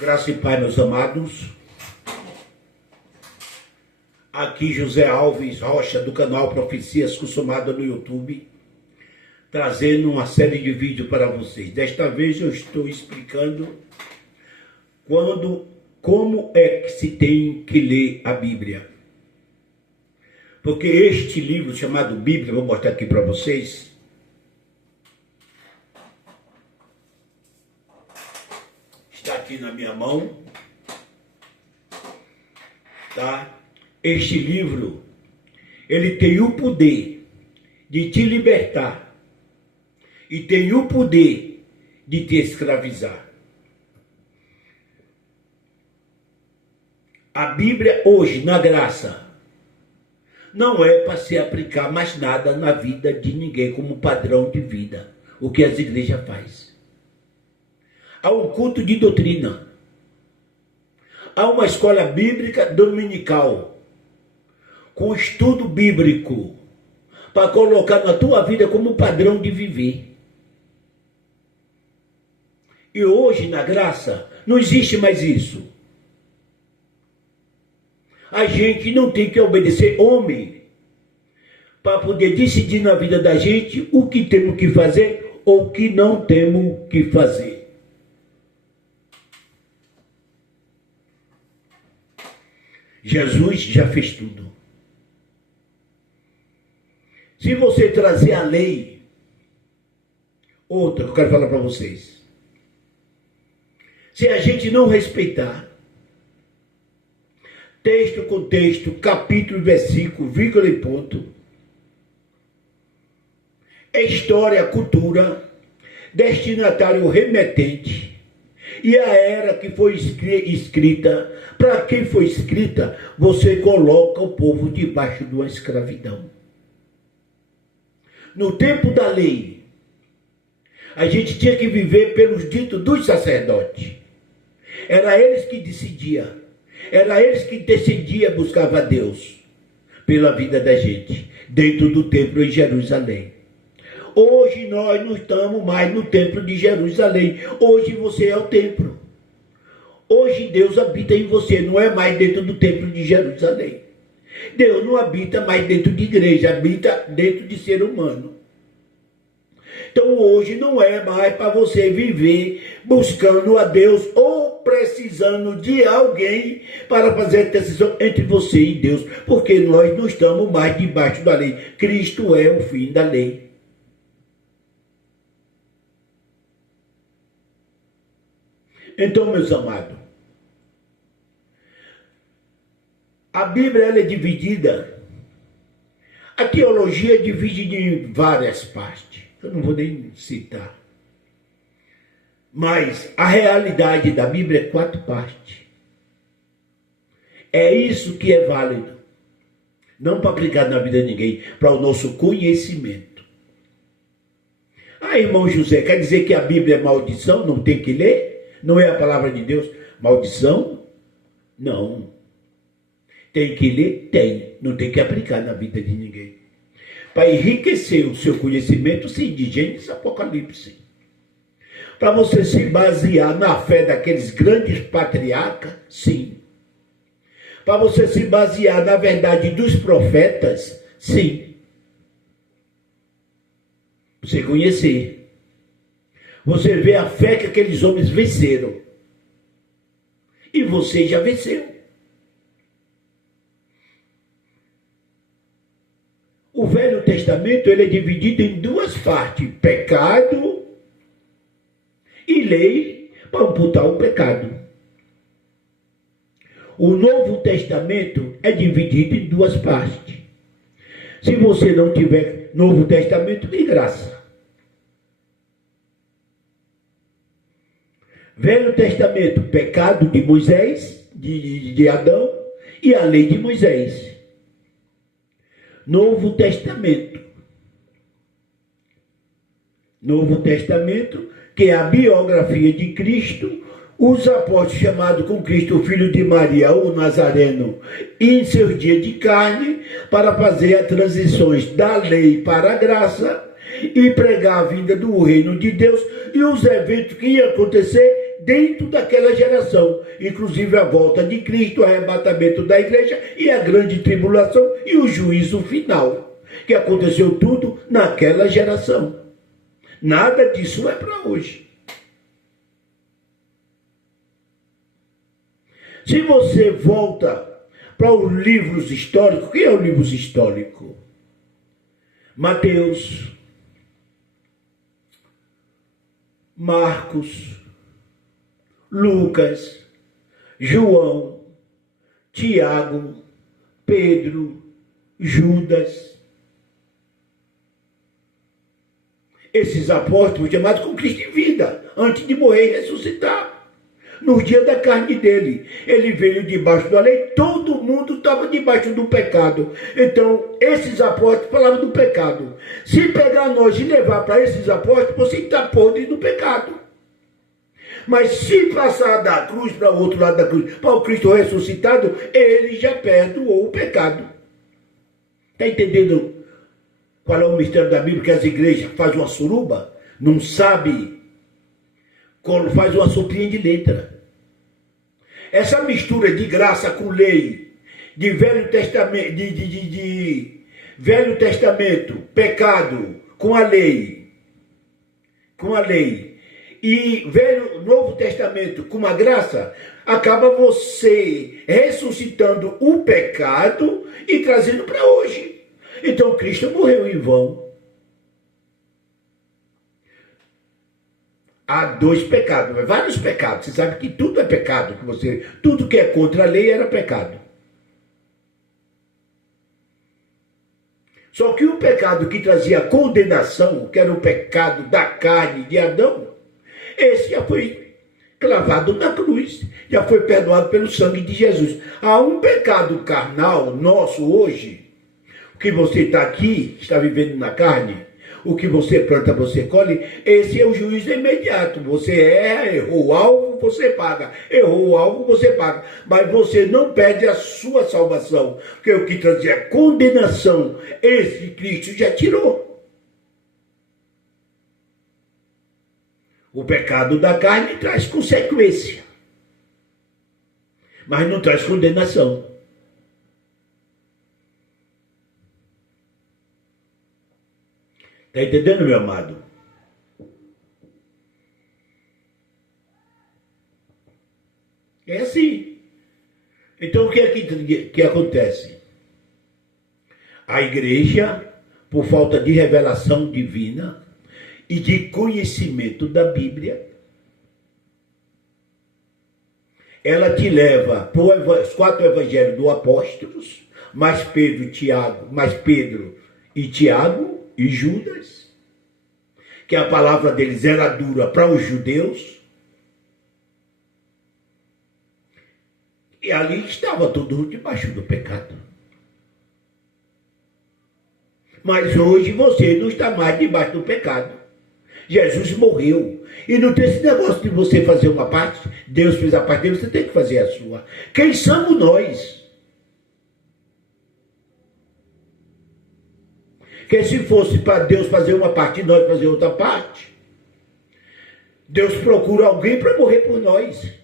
Graça e Pai, meus amados. Aqui José Alves Rocha, do canal Profecias Consumadas no YouTube, trazendo uma série de vídeos para vocês. Desta vez eu estou explicando como é que se tem que ler a Bíblia. Porque este livro chamado Bíblia, vou mostrar aqui para vocês, está aqui na minha mão, tá? Este livro, ele tem o poder de te libertar e tem o poder de te escravizar. A Bíblia hoje, na graça, não é para se aplicar mais nada na vida de ninguém como padrão de vida, o que as igrejas fazem. Há um culto de doutrina, há uma escola bíblica dominical, com estudo bíblico, para colocar na tua vida como padrão de viver. E hoje, na graça, não existe mais isso. A gente não tem que obedecer homem para poder decidir na vida da gente o que temos que fazer ou o que não temos que fazer. Jesus já fez tudo. Se você trazer a lei, outra que eu quero falar para vocês, se a gente não respeitar texto com texto, capítulo, versículo, vírgula e ponto, história, cultura, destinatário remetente, e a era que foi escrita, para quem foi escrita, você coloca o povo debaixo de uma escravidão. No tempo da lei, a gente tinha que viver pelos ditos dos sacerdotes. Era eles que decidiam. Era eles que decidiam buscar a Deus pela vida da gente, dentro do templo em Jerusalém. Hoje nós não estamos mais no templo de Jerusalém. Hoje você é o templo. Hoje Deus habita em você, não é mais dentro do templo de Jerusalém. Deus não habita mais dentro de igreja, habita dentro de ser humano. Então hoje não é mais para você viver buscando a Deus ou precisando de alguém para fazer a decisão entre você e Deus, porque nós não estamos mais debaixo da lei. Cristo é o fim da lei. Então, meus amados, a Bíblia ela é dividida, a teologia é dividida em várias partes, eu não vou nem citar, mas a realidade da Bíblia é 4 partes. É isso que é válido, não para aplicar na vida de ninguém, para o nosso conhecimento. Ah, irmão José, quer dizer que a Bíblia é maldição, não tem que ler? Não é a palavra de Deus? Maldição? Não. Tem que ler? Tem. Não tem que aplicar na vida de ninguém. Para enriquecer o seu conhecimento, sim, de Gênesis e Apocalipse. Para você se basear na fé daqueles grandes patriarcas, sim. Para você se basear na verdade dos profetas, sim. Você conhecer. Você vê a fé que aqueles homens venceram. E você já venceu. O Velho Testamento ele é dividido em 2 partes. Pecado e lei para amputar o pecado. O Novo Testamento é dividido em 2 partes. Se você não tiver Novo Testamento, de graça. Velho Testamento, pecado de Moisés, de Adão, e a lei de Moisés. Novo Testamento. Novo Testamento, que é a biografia de Cristo, os apóstolos chamados com Cristo, o filho de Maria, o Nazareno, em seus dias de carne, para fazer as transições da lei para a graça e pregar a vinda do reino de Deus e os eventos que iam acontecer dentro daquela geração, inclusive a volta de Cristo, o arrebatamento da igreja e a grande tribulação e o juízo final, que aconteceu tudo naquela geração. Nada disso é para hoje. Se você volta para os livros históricos, o que é o livro histórico? Mateus, Marcos, Lucas, João, Tiago, Pedro, Judas. Esses apóstolos chamados com Cristo em vida, antes de morrer e ressuscitar. No dia da carne dele, ele veio debaixo da lei, todo mundo estava debaixo do pecado. Então, esses apóstolos falavam do pecado. Se pegar nós e levar para esses apóstolos, você está podre do pecado. Mas se passar da cruz para o outro lado da cruz, para o Cristo ressuscitado, ele já perdoou o pecado. Está entendendo qual é o mistério da Bíblia? Que as igrejas fazem uma suruba, não sabe quando faz uma sopinha de letra. Essa mistura de graça com lei, de Velho Testamento, de Velho Testamento, pecado com a lei, e Novo Testamento com a graça, acaba você ressuscitando o pecado e trazendo para hoje. Então Cristo morreu em vão. Há dois pecados, vários pecados. Você sabe que tudo é pecado, tudo que é contra a lei era pecado. Só que o pecado que trazia condenação, que era o pecado da carne de Adão, esse já foi clavado na cruz, já foi perdoado pelo sangue de Jesus. Há um pecado carnal nosso hoje, que você está aqui, está vivendo na carne, o que você planta, você colhe, esse é o juízo imediato. Você erra, errou o alvo, você paga. Errou o alvo, você paga. Mas você não perde a sua salvação, porque o que trazia condenação, esse Cristo já tirou. O pecado da carne traz consequência, mas não traz condenação. Está entendendo, meu amado? É assim. Então, o que é que acontece? A igreja, por falta de revelação divina e de conhecimento da Bíblia, ela te leva para os 4 evangelhos dos apóstolos, mais Pedro e Tiago, e Judas, que a palavra deles era dura para os judeus, e ali estava tudo debaixo do pecado. Mas hoje você não está mais debaixo do pecado. Jesus morreu. E não tem esse negócio de você fazer uma parte, Deus fez a parte dele, você tem que fazer a sua. Quem somos nós? Que se fosse para Deus fazer uma parte e nós fazer outra parte, Deus procura alguém para morrer por nós.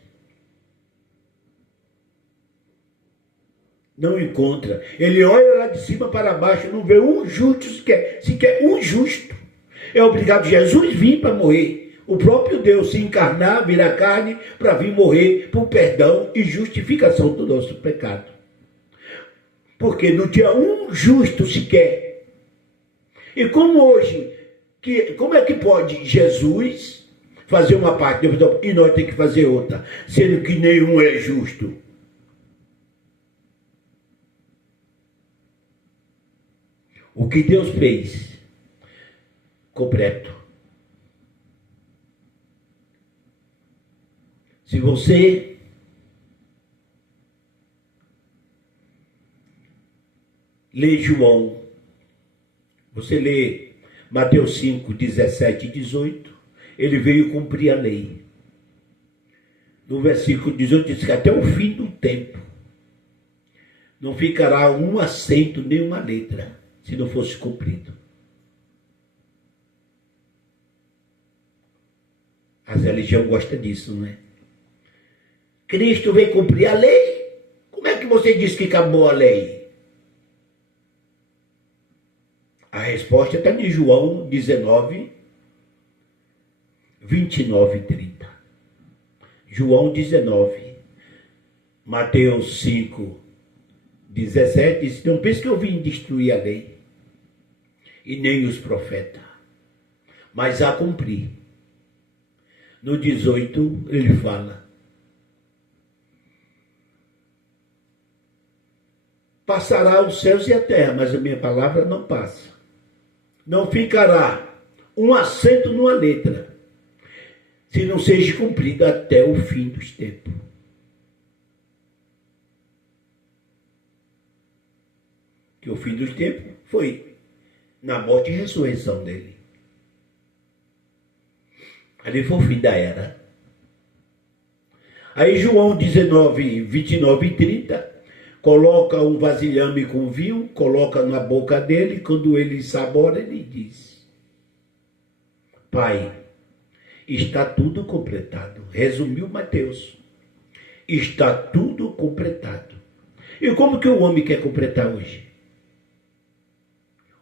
Não encontra. Ele olha lá de cima para baixo, não vê um justo sequer um justo. É obrigado Jesus vir para morrer. O próprio Deus se encarnar, virar carne, para vir morrer por perdão e justificação do nosso pecado. Porque não tinha um justo sequer. E como hoje, como é que pode Jesus fazer uma parte e nós temos que fazer outra, sendo que nenhum é justo? O que Deus fez, completo. Se você lê João, você lê Mateus 5, 17 e 18, ele veio cumprir a lei. No versículo 18 diz que até o fim do tempo não ficará um acento nem uma letra, se não fosse cumprido. As religiões gostam disso, não é? Cristo veio cumprir a lei. Como é que você diz que acabou a lei? A resposta está em João 19, 29 e 30. João 19, Mateus 5, 17, diz: não pense que eu vim destruir a lei, e nem os profetas, mas a cumprir. No 18, ele fala: passará os céus e a terra, mas a minha palavra não passa. Não ficará um acento numa letra, se não seja cumprida até o fim dos tempos. Que o fim dos tempos foi na morte e ressurreição dele. Ali foi o fim da era. Aí João 19, 29 e 30, coloca um vasilhame com vinho, coloca na boca dele, quando ele sabora, ele diz: Pai, está tudo completado. Resumiu Mateus. Está tudo completado. E como que o homem quer completar hoje?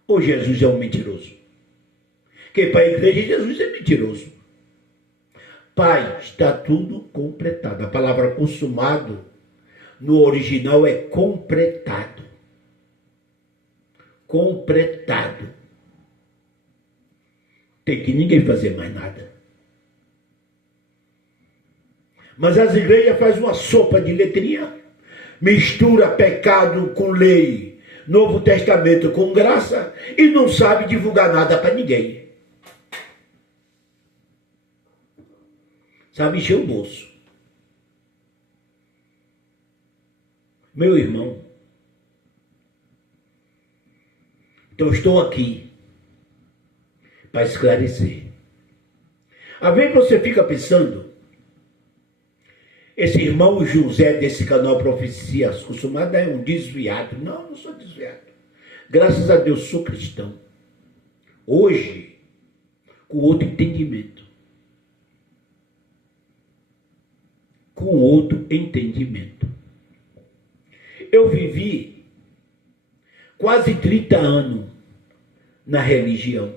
Ou Jesus é um mentiroso? Porque para a igreja Jesus é mentiroso. Pai, está tudo completado. A palavra consumado no original é completado. Completado. Tem que ninguém fazer mais nada. Mas as igrejas fazem uma sopa de letrinha, mistura pecado com lei, Novo Testamento com graça, e não sabe divulgar nada para ninguém. Sabe encher o bolso. Meu irmão, então estou aqui para esclarecer. Às vezes você fica pensando, esse irmão José desse canal Profecias Consumadas é um desviado. Não, não sou desviado. Graças a Deus sou cristão. Hoje, com outro entendimento. Com outro entendimento. Eu vivi quase 30 anos na religião.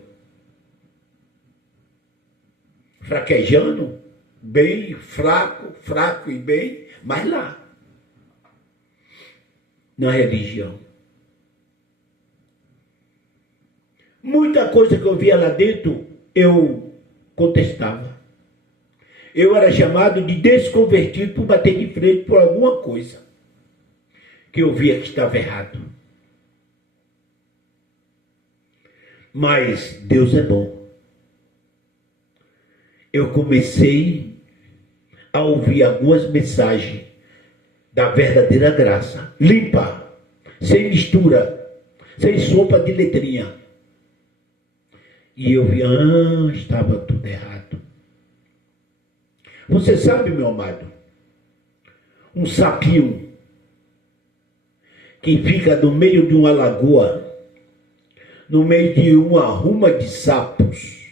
Fraquejando, bem, fraco e bem, mas lá. Na religião. Muita coisa que eu via lá dentro, eu contestava. Eu era chamado de desconvertido por bater de frente por alguma coisa que eu via que estava errado. Mas Deus é bom. Eu comecei a ouvir algumas mensagens da verdadeira graça, limpa, sem mistura, sem sopa de letrinha. E eu vi, estava tudo errado. Você sabe, meu amado, um sapinho que fica no meio de uma lagoa, no meio de uma ruma de sapos,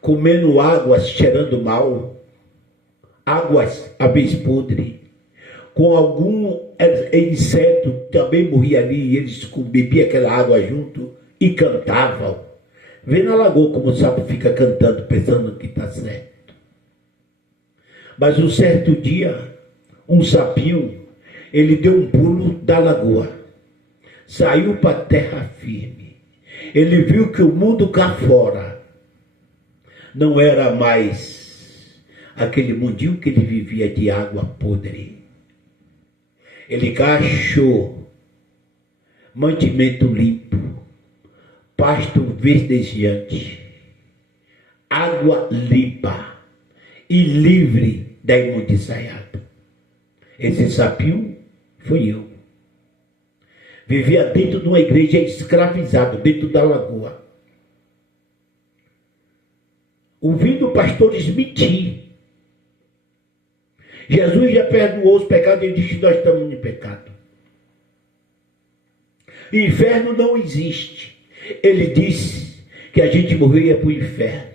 comendo águas cheirando mal, águas a vez podre, com algum inseto também morria ali, e eles bebiam aquela água junto e cantavam. Vê na lagoa como o sapo fica cantando, pensando que está certo. Mas um certo dia, um sapinho, ele deu um pulo da lagoa, saiu para a terra firme. Ele viu que o mundo cá fora não era mais aquele mundinho que ele vivia de água podre. Ele achou mantimento limpo, pasto verdejante, água limpa e livre da imundiçaiada. Esse sapinho fui eu. Vivia dentro de uma igreja escravizado, dentro da lagoa. Ouvindo pastores mentir. Jesus já perdoou os pecados e disse que nós estamos em pecado. Inferno não existe. Ele disse que a gente morria para o inferno.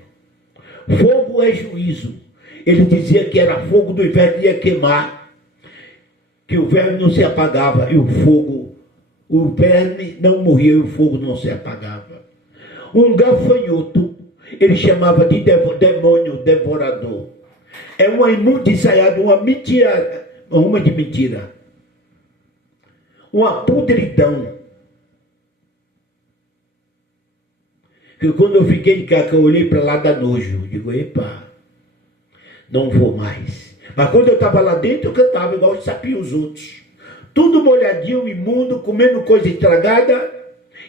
Fogo é juízo. Ele dizia que era fogo do inferno que ia queimar. que o verme não se apagava e o fogo, o verme não morria e o fogo não se apagava. Um gafanhoto, ele chamava de demônio devorador. É uma imundiciada, uma mentira, uma de mentira. Uma podridão. Que quando eu fiquei de cá, que eu olhei para lá, dá nojo. Eu digo, epa, não vou mais. Mas quando eu estava lá dentro, eu cantava igual sabia os outros. Tudo molhadinho, imundo, comendo coisa estragada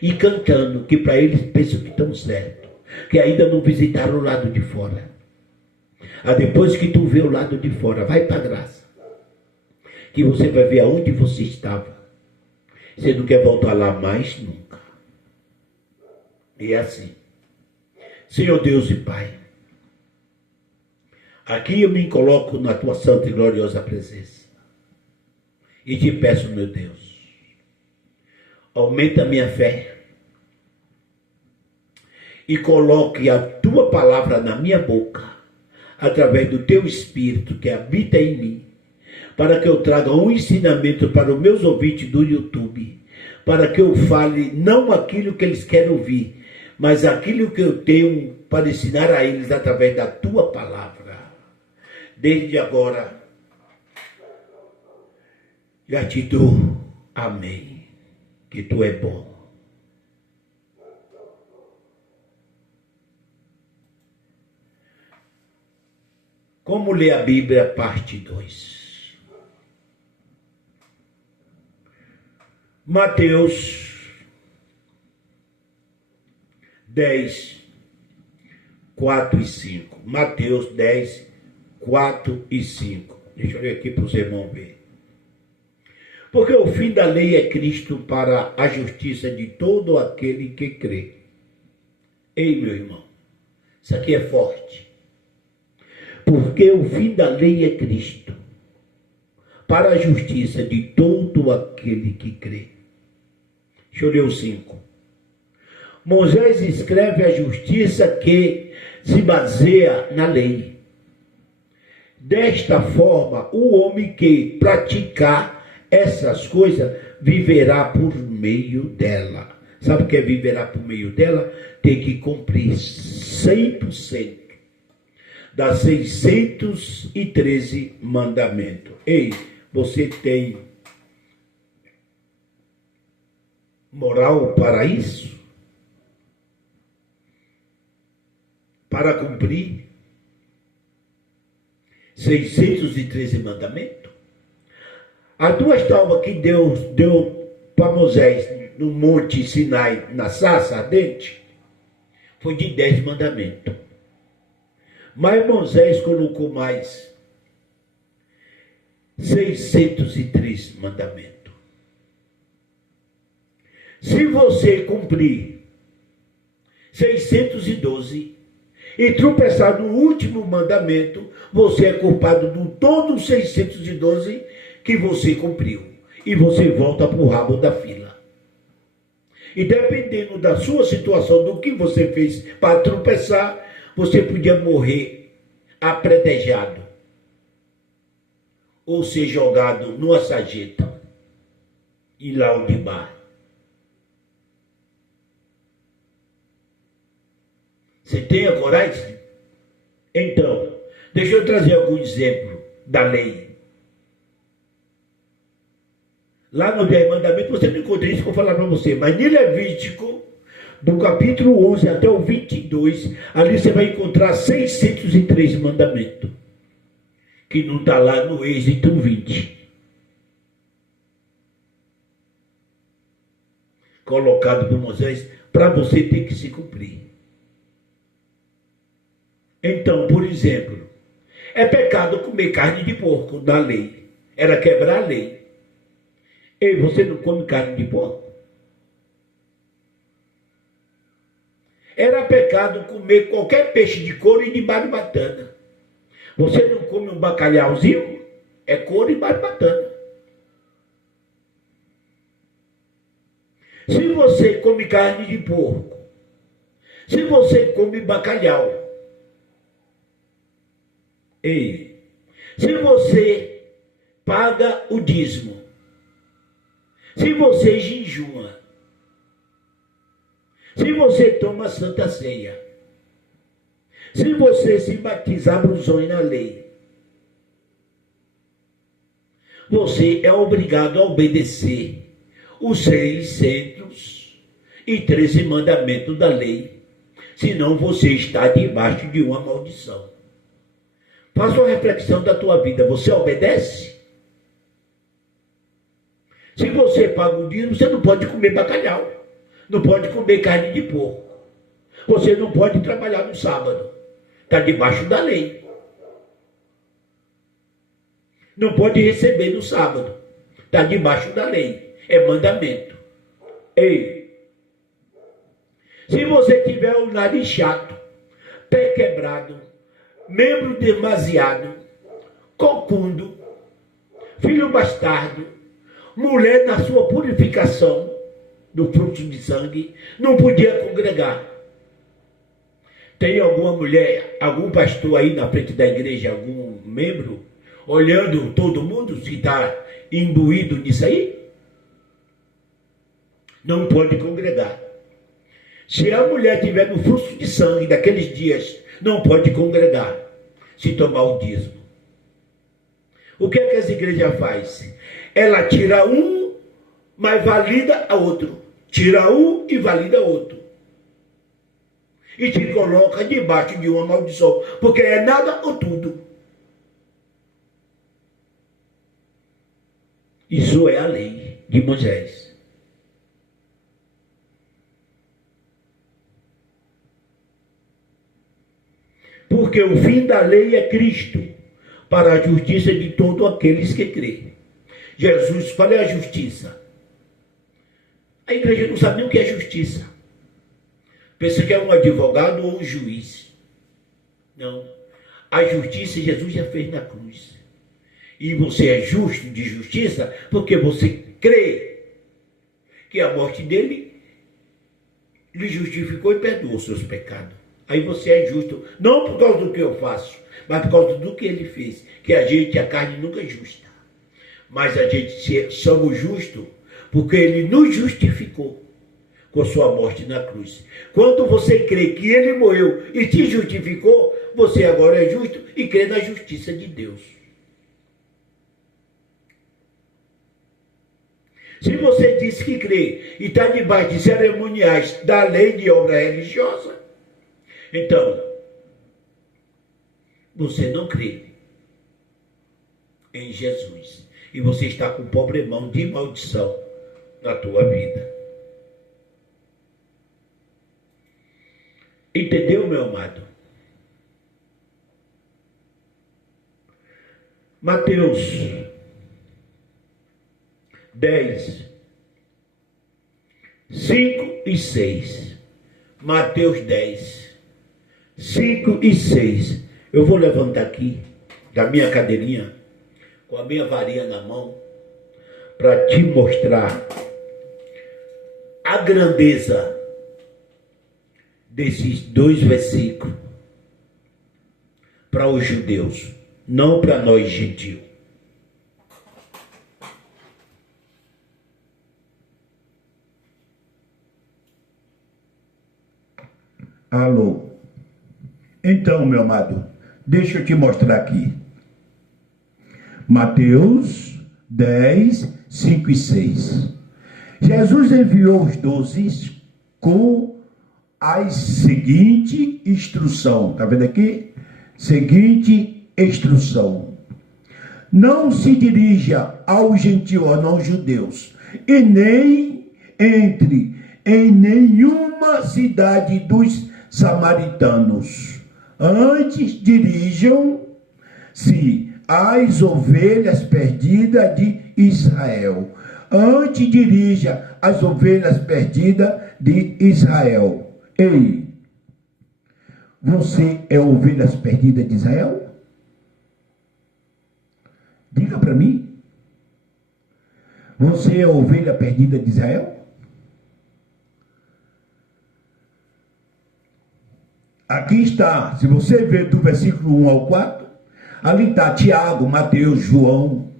e cantando, que para eles pensam que estão certo. Que ainda não visitaram o lado de fora. Depois que tu vê o lado de fora, vai para a graça. Que você vai ver aonde você estava. Você não quer voltar lá mais nunca. E é assim. Senhor Deus e Pai, aqui eu me coloco na tua santa e gloriosa presença. E te peço, meu Deus, aumenta a minha fé. E coloque a tua palavra na minha boca, através do teu Espírito que habita em mim, para que eu traga um ensinamento para os meus ouvintes do YouTube, para que eu fale não aquilo que eles querem ouvir, mas aquilo que eu tenho para ensinar a eles através da tua palavra. Desde agora, já te dou amém, que tu é bom. Como ler a Bíblia, parte 2. Mateus 10, 4 e 5. Mateus 10, 4 e 5. Deixa eu ler aqui para os irmãos verem. Porque o fim da lei é Cristo para a justiça de todo aquele que crê. Ei, meu irmão, isso aqui é forte. Porque o fim da lei é Cristo para a justiça de todo aquele que crê. Deixa eu ler o 5. Moisés escreve a justiça que se baseia na lei. Desta forma, o homem que praticar essas coisas viverá por meio dela. Sabe o que é viverá por meio dela? Tem que cumprir 100% das 613 mandamentos. Ei, você tem moral para isso? Para cumprir 613 mandamentos? As duas tábuas que Deus deu para Moisés no Monte Sinai, na sarça ardente, foi de 10 mandamentos. Mas Moisés colocou mais 603 mandamentos. Se você cumprir 612 e tropeçar no último mandamento, você é culpado de todos os 612 que você cumpriu. E você volta para o rabo da fila. E dependendo da sua situação, do que você fez para tropeçar, você podia morrer apredejado. Ou ser jogado numa sarjeta. E lá o de bar. Você tem a coragem? Então, deixa eu trazer algum exemplo da lei. Lá no 10 mandamentos você não encontra isso que eu vou falar para você, mas em Levítico, do capítulo 11 até o 22, ali você vai encontrar 603 mandamentos, que não está lá no Êxodo 20. Colocado por Moisés, para você ter que se cumprir. Então, por exemplo, é pecado comer carne de porco na lei. Era quebrar a lei. Ei, você não come carne de porco? Era pecado comer qualquer peixe de couro e de barbatana. Você não come um bacalhauzinho? É couro e barbatana. Se você come carne de porco, se você come bacalhau, ei, se você paga o dízimo, se você jejua, se você toma a Santa Ceia, se você se batizar blusões na lei, você é obrigado a obedecer os 613 mandamentos da lei, senão você está debaixo de uma maldição. Faça uma reflexão da tua vida, você obedece? Se você paga o dízimo, você não pode comer bacalhau, não pode comer carne de porco, você não pode trabalhar no sábado, está debaixo da lei. Não pode receber no sábado, está debaixo da lei, é mandamento. Ei, se você tiver o nariz chato, pé quebrado, membro demasiado, cocundo, filho bastardo, mulher na sua purificação do fluxo de sangue, não podia congregar. Tem alguma mulher, algum pastor aí na frente da igreja, algum membro, olhando todo mundo, se está imbuído nisso aí? Não pode congregar. Se a mulher tiver no fluxo de sangue daqueles dias, não pode congregar, se tomar o dízimo. O que é que essa igreja faz? Ela tira um, mas valida a outro. Tira um e valida outro. E te coloca debaixo de uma maldição, porque é nada ou tudo. Isso é a lei de Moisés. Porque o fim da lei é Cristo, para a justiça de todos aqueles que crêem. Jesus, qual é a justiça? A igreja não sabe nem o que é justiça. Pensa que é um advogado ou um juiz. Não. A justiça Jesus já fez na cruz. E você é justo de justiça porque você crê que a morte dele lhe justificou e perdoou os seus pecados. Aí você é justo, não por causa do que eu faço, mas por causa do que ele fez. Que a carne nunca é justa. Mas a gente somos justos porque ele nos justificou com sua morte na cruz. Quando você crê que ele morreu e te justificou, você agora é justo e crê na justiça de Deus. Se você diz que crê e está debaixo de cerimoniais da lei de obra religiosa, então, você não crê em Jesus. E você está com um problemão de maldição na tua vida. Entendeu, meu amado? Mateus 10, 5 e 6. Mateus 10, 5 e 6. Eu vou levantar aqui da minha cadeirinha, com a minha varinha na mão, para te mostrar a grandeza desses dois versículos para os judeus, não para nós gentios. Alô? Então, meu amado, deixa eu te mostrar aqui. Mateus 10, 5 e 6. Jesus enviou os 12 com a seguinte instrução. Está vendo aqui? Seguinte instrução. Não se dirija aos gentios ou não judeus, e nem entre em nenhuma cidade dos samaritanos. Antes dirijam-se às ovelhas perdidas de Israel. Antes dirija as ovelhas perdidas de Israel. Ei, você é ovelhas perdidas de Israel? Diga para mim. Você é ovelha perdida de Israel? Aqui está, se você ver do versículo 1 ao 4, ali está Tiago, Mateus, João,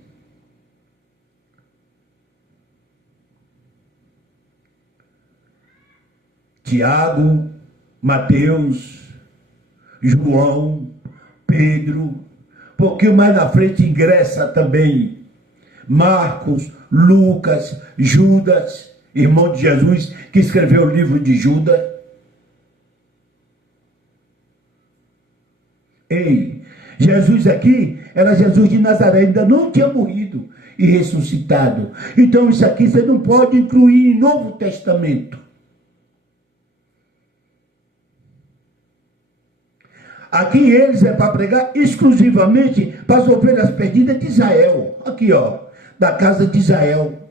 Tiago, Mateus, João, Pedro. Um pouquinho mais na frente ingressa também Marcos, Lucas, Judas, irmão de Jesus, que escreveu o livro de Judas. Ei, Jesus aqui era Jesus de Nazaré, ainda não tinha morrido e ressuscitado. Então isso aqui você não pode incluir em Novo Testamento. Aqui eles é para pregar exclusivamente para as ovelhas perdidas de Israel. Aqui, ó, da casa de Israel.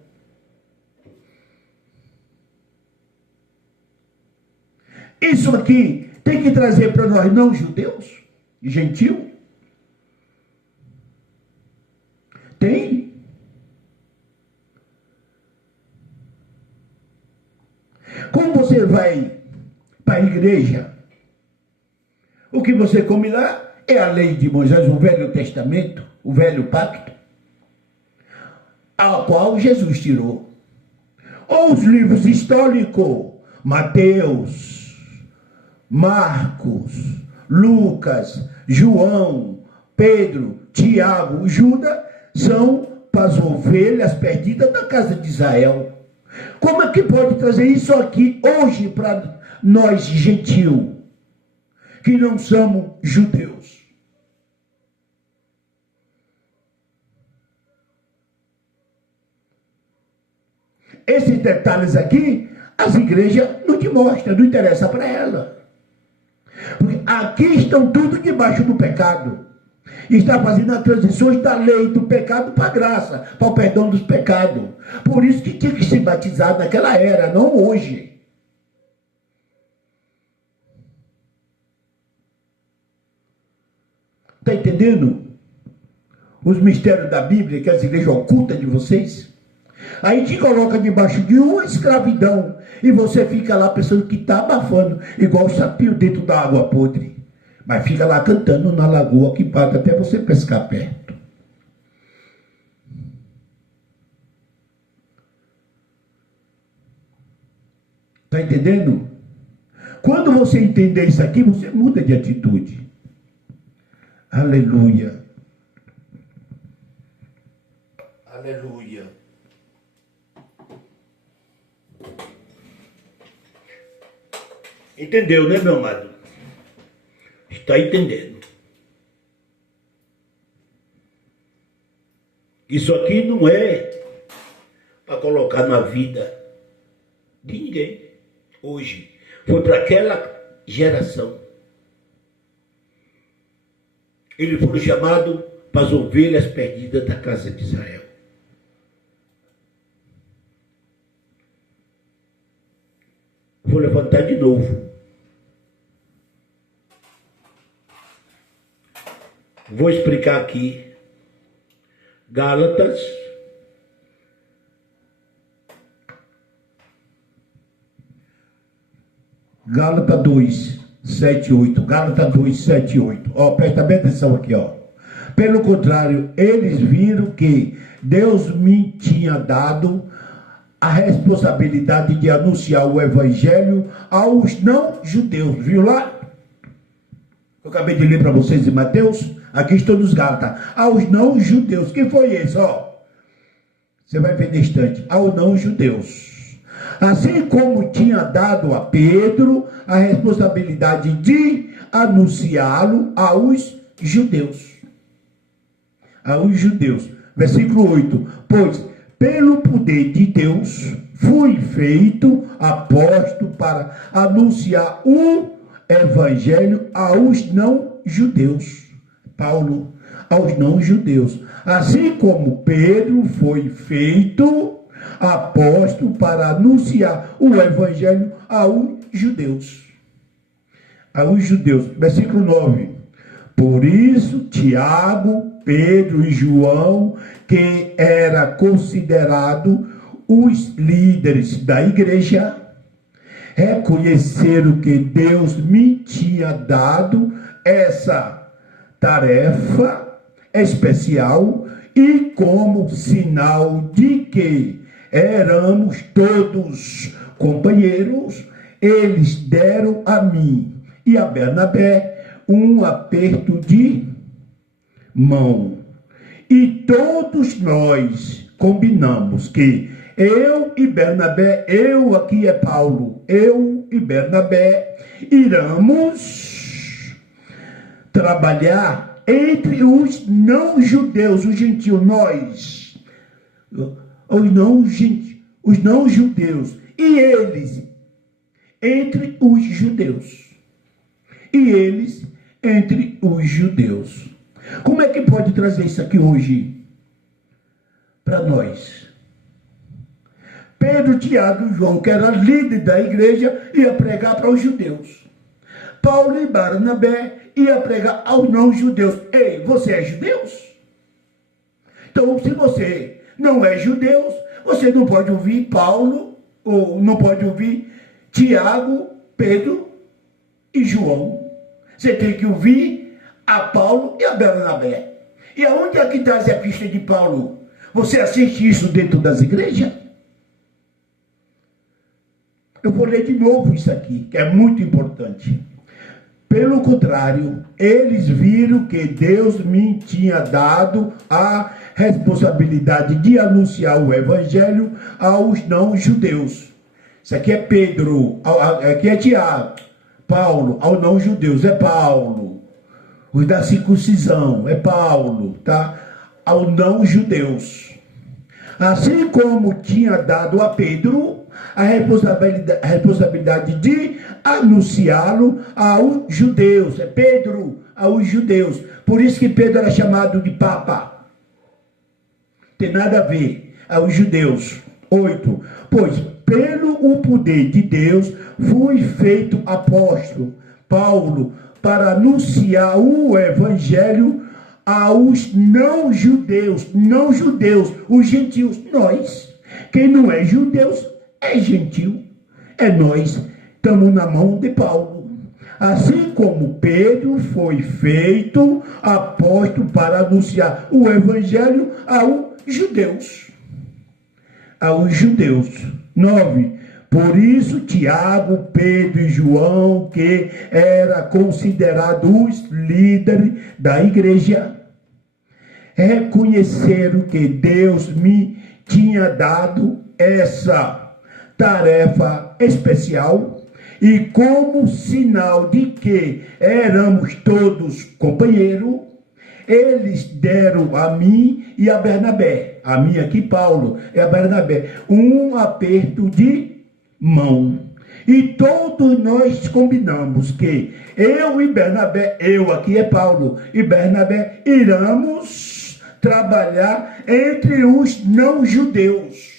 Isso aqui tem que trazer para nós não judeus, gentil. Tem. Como você vai para a igreja, o que você come lá é a lei de Moisés, o Velho Testamento, o Velho Pacto, a qual Jesus tirou. Ou os livros históricos, Mateus, Marcos, Lucas, João, Pedro, Tiago, Judas, são para as ovelhas perdidas da casa de Israel. Como é que pode trazer isso aqui hoje para nós gentios, que não somos judeus? Esses detalhes aqui, as igrejas não te mostram, não interessa para ela. Porque aqui estão tudo debaixo do pecado. Está fazendo as transições da lei do pecado para a graça, para o perdão dos pecados. Por isso que tinha que ser batizado naquela era, não hoje. Está entendendo? Os mistérios da Bíblia que as igrejas ocultam de vocês. Aí te coloca debaixo de uma escravidão e você fica lá pensando que está abafando, igual o sapinho dentro da água podre. Mas fica lá cantando na lagoa que passa até você pescar perto. Está entendendo? Quando você entender isso aqui, você muda de atitude. Aleluia. Aleluia. Entendeu, né, meu amado? Está entendendo? Isso aqui não é para colocar na vida de ninguém. Hoje foi para aquela geração. Eles foram chamados para as ovelhas perdidas da casa de Israel. Vou levantar de novo. Vou explicar aqui. Gálatas. Gálatas 2, 7, 8. Gálatas 2, 7, 8. Ó, presta bem atenção aqui, ó. Pelo contrário, eles viram que Deus me tinha dado a responsabilidade de anunciar o evangelho aos não-judeus. Viu lá? Eu acabei de ler para vocês em Mateus. Aqui estão nos Gálatas. Aos não-judeus. Quem foi esse? Ó, você vai ver neste instante. Aos não-judeus. Assim como tinha dado a Pedro a responsabilidade de anunciá-lo aos judeus. Aos judeus. Versículo 8. Pois pelo poder de Deus, fui feito apóstolo para anunciar o evangelho aos não-judeus. Paulo, aos não-judeus. Assim como Pedro foi feito apóstolo para anunciar o evangelho aos judeus. Aos judeus. Versículo 9. Por isso, Tiago, Pedro e João, que era considerado os líderes da igreja, reconheceram que Deus me tinha dado essa tarefa especial e como sinal de que éramos todos companheiros, eles deram a mim e a Bernabé um aperto de mão. E todos nós combinamos que eu e Bernabé, eu aqui é Paulo, eu e Bernabé, iremos trabalhar entre os não-judeus, os gentios, nós, os não-judeus, e eles entre os judeus, e eles entre os judeus. Como é que pode trazer isso aqui hoje para nós? Pedro, Tiago e João, que era líder da igreja, ia pregar para os judeus. Paulo e Barnabé ia pregar aos não-judeus. Ei, você é judeu? Então, se você não é judeu, você não pode ouvir Paulo, ou não pode ouvir Tiago, Pedro e João. Você tem que ouvir a Paulo e a Barnabé. E aonde é que está essa pista de Paulo? Você assiste isso dentro das igrejas? Eu vou ler de novo isso aqui, que é muito importante. Pelo contrário, eles viram que Deus me tinha dado a responsabilidade de anunciar o evangelho aos não-judeus. Isso aqui é Pedro, aqui é Tiago. Paulo, aos não-judeus, é Paulo. Os da circuncisão, é Paulo, tá? Aos não-judeus. Assim como tinha dado a Pedro a responsabilidade de anunciá-lo aos judeus. É Pedro, aos judeus. Por isso que Pedro era chamado de Papa. Tem nada a ver. Aos judeus. 8. Pois, pelo o poder de Deus, fui feito apóstolo, Paulo, para anunciar o evangelho aos não-judeus, os gentios, nós. Quem não é judeus é gentil, é nós. Estamos na mão de Paulo. Assim como Pedro foi feito apóstolo para anunciar o evangelho aos judeus. Aos judeus. 9. Por isso, Tiago, Pedro e João, que era considerado os líderes da igreja, reconheceram que Deus me tinha dado essa tarefa especial e como sinal de que éramos todos companheiros, eles deram a mim e a Bernabé, a mim aqui Paulo e a Bernabé, um aperto de mão. E todos nós combinamos que eu e Bernabé, eu aqui é Paulo e Bernabé, iremos trabalhar entre os não-judeus.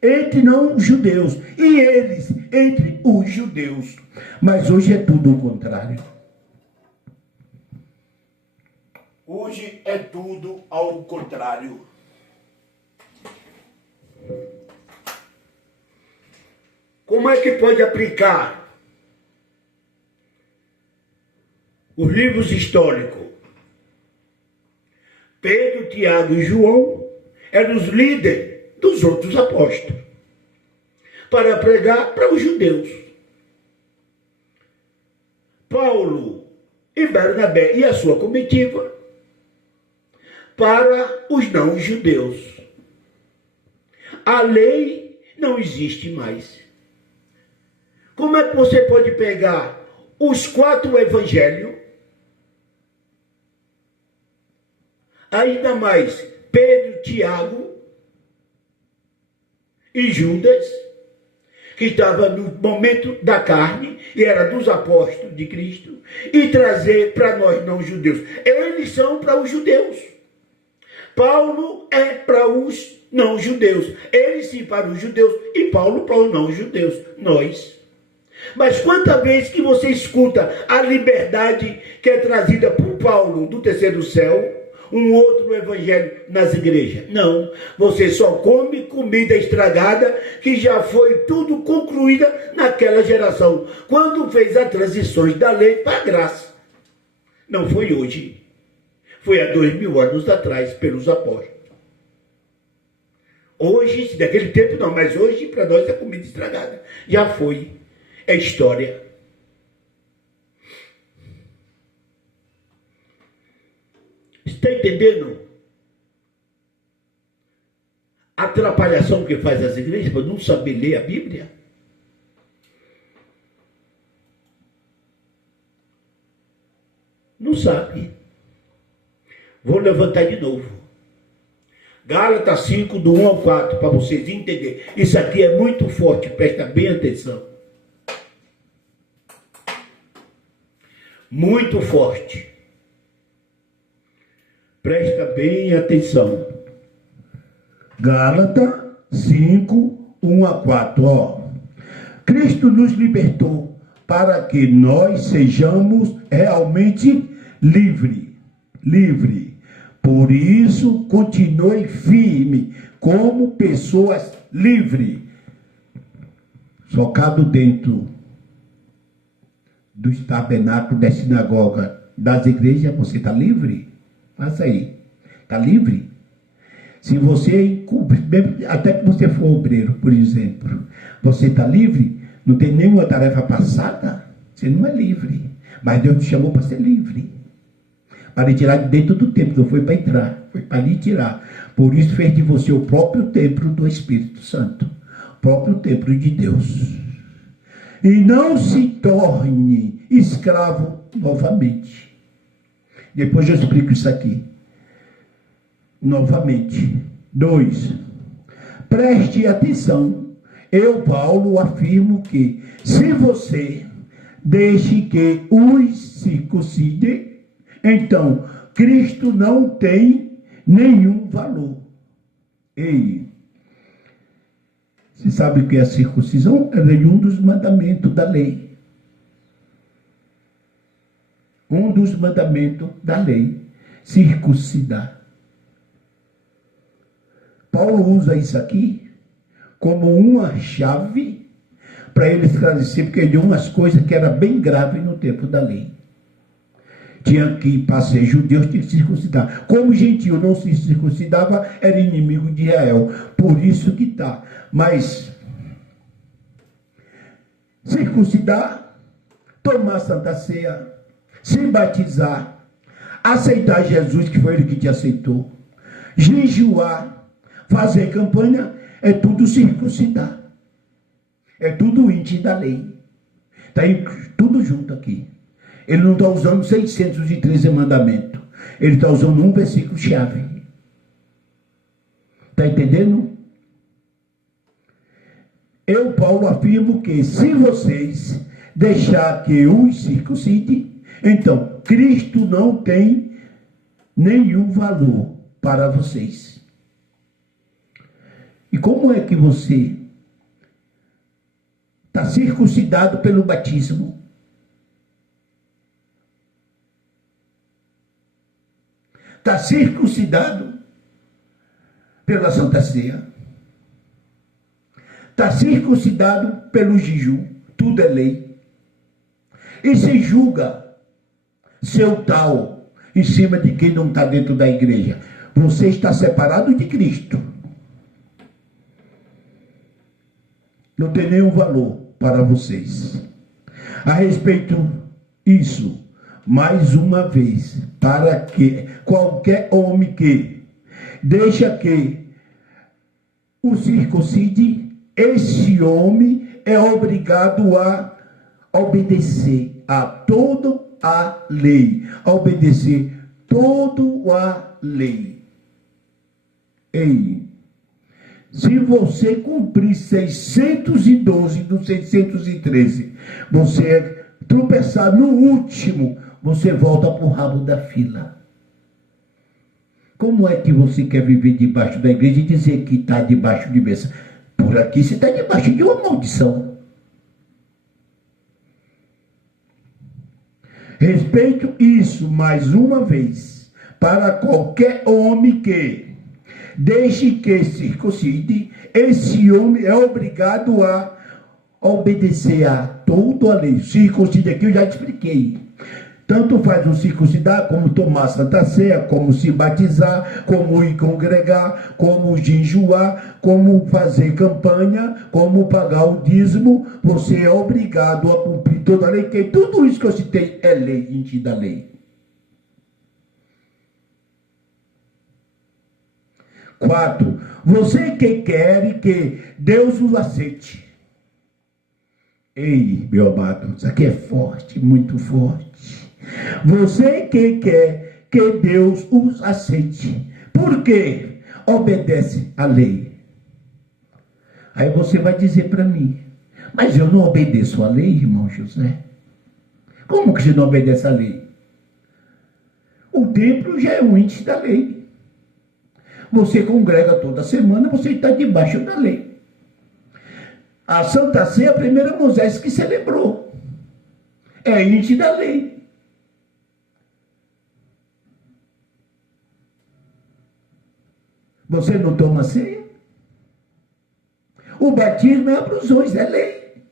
Entre não-judeus. E eles entre os judeus. Mas hoje é tudo o contrário. Hoje é tudo ao contrário. Como é que pode aplicar os livros históricos? Pedro, Tiago e João eram os líderes dos outros apóstolos para pregar para os judeus. Paulo e Barnabé e a sua comitiva para os não-judeus. A lei não existe mais. Como é que você pode pegar os 4 evangelhos, ainda mais Pedro, Tiago e Judas, que estava no momento da carne e era dos apóstolos de Cristo, e trazer para nós não-judeus? Eles são para os judeus. Paulo é para os não-judeus. Eles sim para os judeus e Paulo para os não-judeus. Nós. Mas quantas vezes que você escuta a liberdade que é trazida por Paulo do terceiro céu, um outro evangelho nas igrejas? Não, você só come comida estragada que já foi tudo concluída naquela geração, quando fez a transição da lei para a graça. Não foi hoje, foi há 2000 anos atrás pelos apóstolos. Hoje, daquele tempo não, mas hoje para nós é comida estragada, já foi. é história. Está entendendo a atrapalhação que faz as igrejas para não saber ler a Bíblia? Não sabe. Vou levantar de novo. Gálatas 5, do 1 ao 4, para vocês entenderem. Isso aqui é muito forte, presta bem atenção. Muito forte. Presta bem atenção. Gálatas 5, 1 a 4. Ó. Cristo nos libertou para que nós sejamos realmente livres. Por isso, continue firme como pessoas livres. Socado dentro dos tabernáculos, da sinagoga, das igrejas, você está livre? Faça aí. Está livre? Se você, até que você for obreiro, por exemplo, você está livre? Não tem nenhuma tarefa passada? Você não é livre. Mas Deus te chamou para ser livre. Para lhe tirar de dentro do templo, não foi para entrar, foi para lhe tirar. Por isso fez de você o próprio templo do Espírito Santo, o próprio templo de Deus. E não se torne escravo novamente. Depois eu explico isso aqui. Novamente. 2. Preste atenção. Eu, Paulo, afirmo que se você deixe que os circuncidem, então, Cristo não tem nenhum valor. Ei, você sabe o que é a circuncisão? É um dos mandamentos da lei. Um dos mandamentos da lei. Circuncidar. Paulo usa isso aqui como uma chave para ele esclarecer, porque ele deu umas coisas que eram bem graves no tempo da lei. Tinha que, para ser judeu, tinha que se circuncidar. Como o gentio não se circuncidava, era inimigo de Israel. Por isso que está. Mas, circuncidar, tomar Santa Ceia, se batizar, aceitar Jesus, que foi ele que te aceitou, jejuar, fazer campanha, é tudo circuncidar. É tudo índice da lei. Está tudo junto aqui. Ele não está usando 613 mandamentos. Ele está usando um versículo-chave. Está entendendo? Eu, Paulo, afirmo que se vocês deixar que os circuncidem, então Cristo não tem nenhum valor para vocês. E como é que você está circuncidado pelo batismo? Está circuncidado pela Santa Ceia. Está circuncidado pelo jejum. Tudo é lei. E se julga seu tal em cima de quem não está dentro da igreja. Você está separado de Cristo. Não tem nenhum valor para vocês. A respeito disso, mais uma vez, para que qualquer homem que deixa que o circuncide, esse homem é obrigado a obedecer a toda a lei. A obedecer toda a lei. Ei, se você cumprir 612 dos 613, você tropeçar no último, você volta para o rabo da fila. Como é que você quer viver debaixo da igreja e dizer que está debaixo de bênção? Por aqui você está debaixo de uma maldição. Respeito isso mais uma vez para qualquer homem que deixe que circuncide, esse homem é obrigado a obedecer a toda a lei. Circuncide aqui eu já expliquei. Tanto faz o circuncidar, como tomar Santa Ceia, como se batizar, como ir congregar, como jejuar, como fazer campanha, como pagar o dízimo. Você é obrigado a cumprir toda a lei, porque tudo isso que eu citei é lei, gente da lei. 4. Você que quer que Deus o aceite. Ei, meu amado, isso aqui é forte, muito forte. Você que quer que Deus os aceite. Por quê? Obedece à lei. Aí você vai dizer para mim, mas eu não obedeço à lei, irmão José. Como que você não obedece à lei? O templo já é um índice da lei. Você congrega toda semana, você está debaixo da lei. A Santa Ceia, a primeira Moisés que celebrou. É índice da lei. Você não toma ceia? O batismo é para os dois, é lei.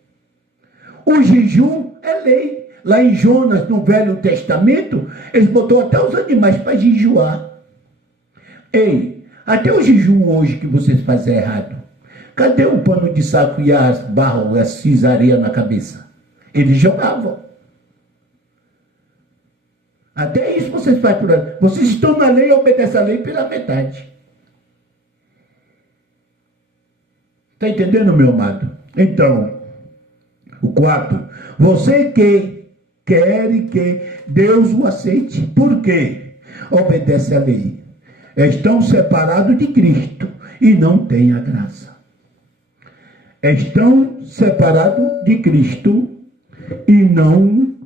O jejum é lei. Lá em Jonas, no Velho Testamento, eles botou até os animais para jejuar. Ei, até o jejum hoje que vocês fazem errado. Cadê o pano de saco e as barras, as cisareias na cabeça? Eles jogavam. Até isso vocês fazem por aí. Vocês estão na lei e obedecem a lei pela metade. Está entendendo, meu amado? Então, o 4. Você que quer que Deus o aceite. Por quê? Obedece à lei. Estão separados de Cristo e não têm a graça. Estão separados de Cristo e não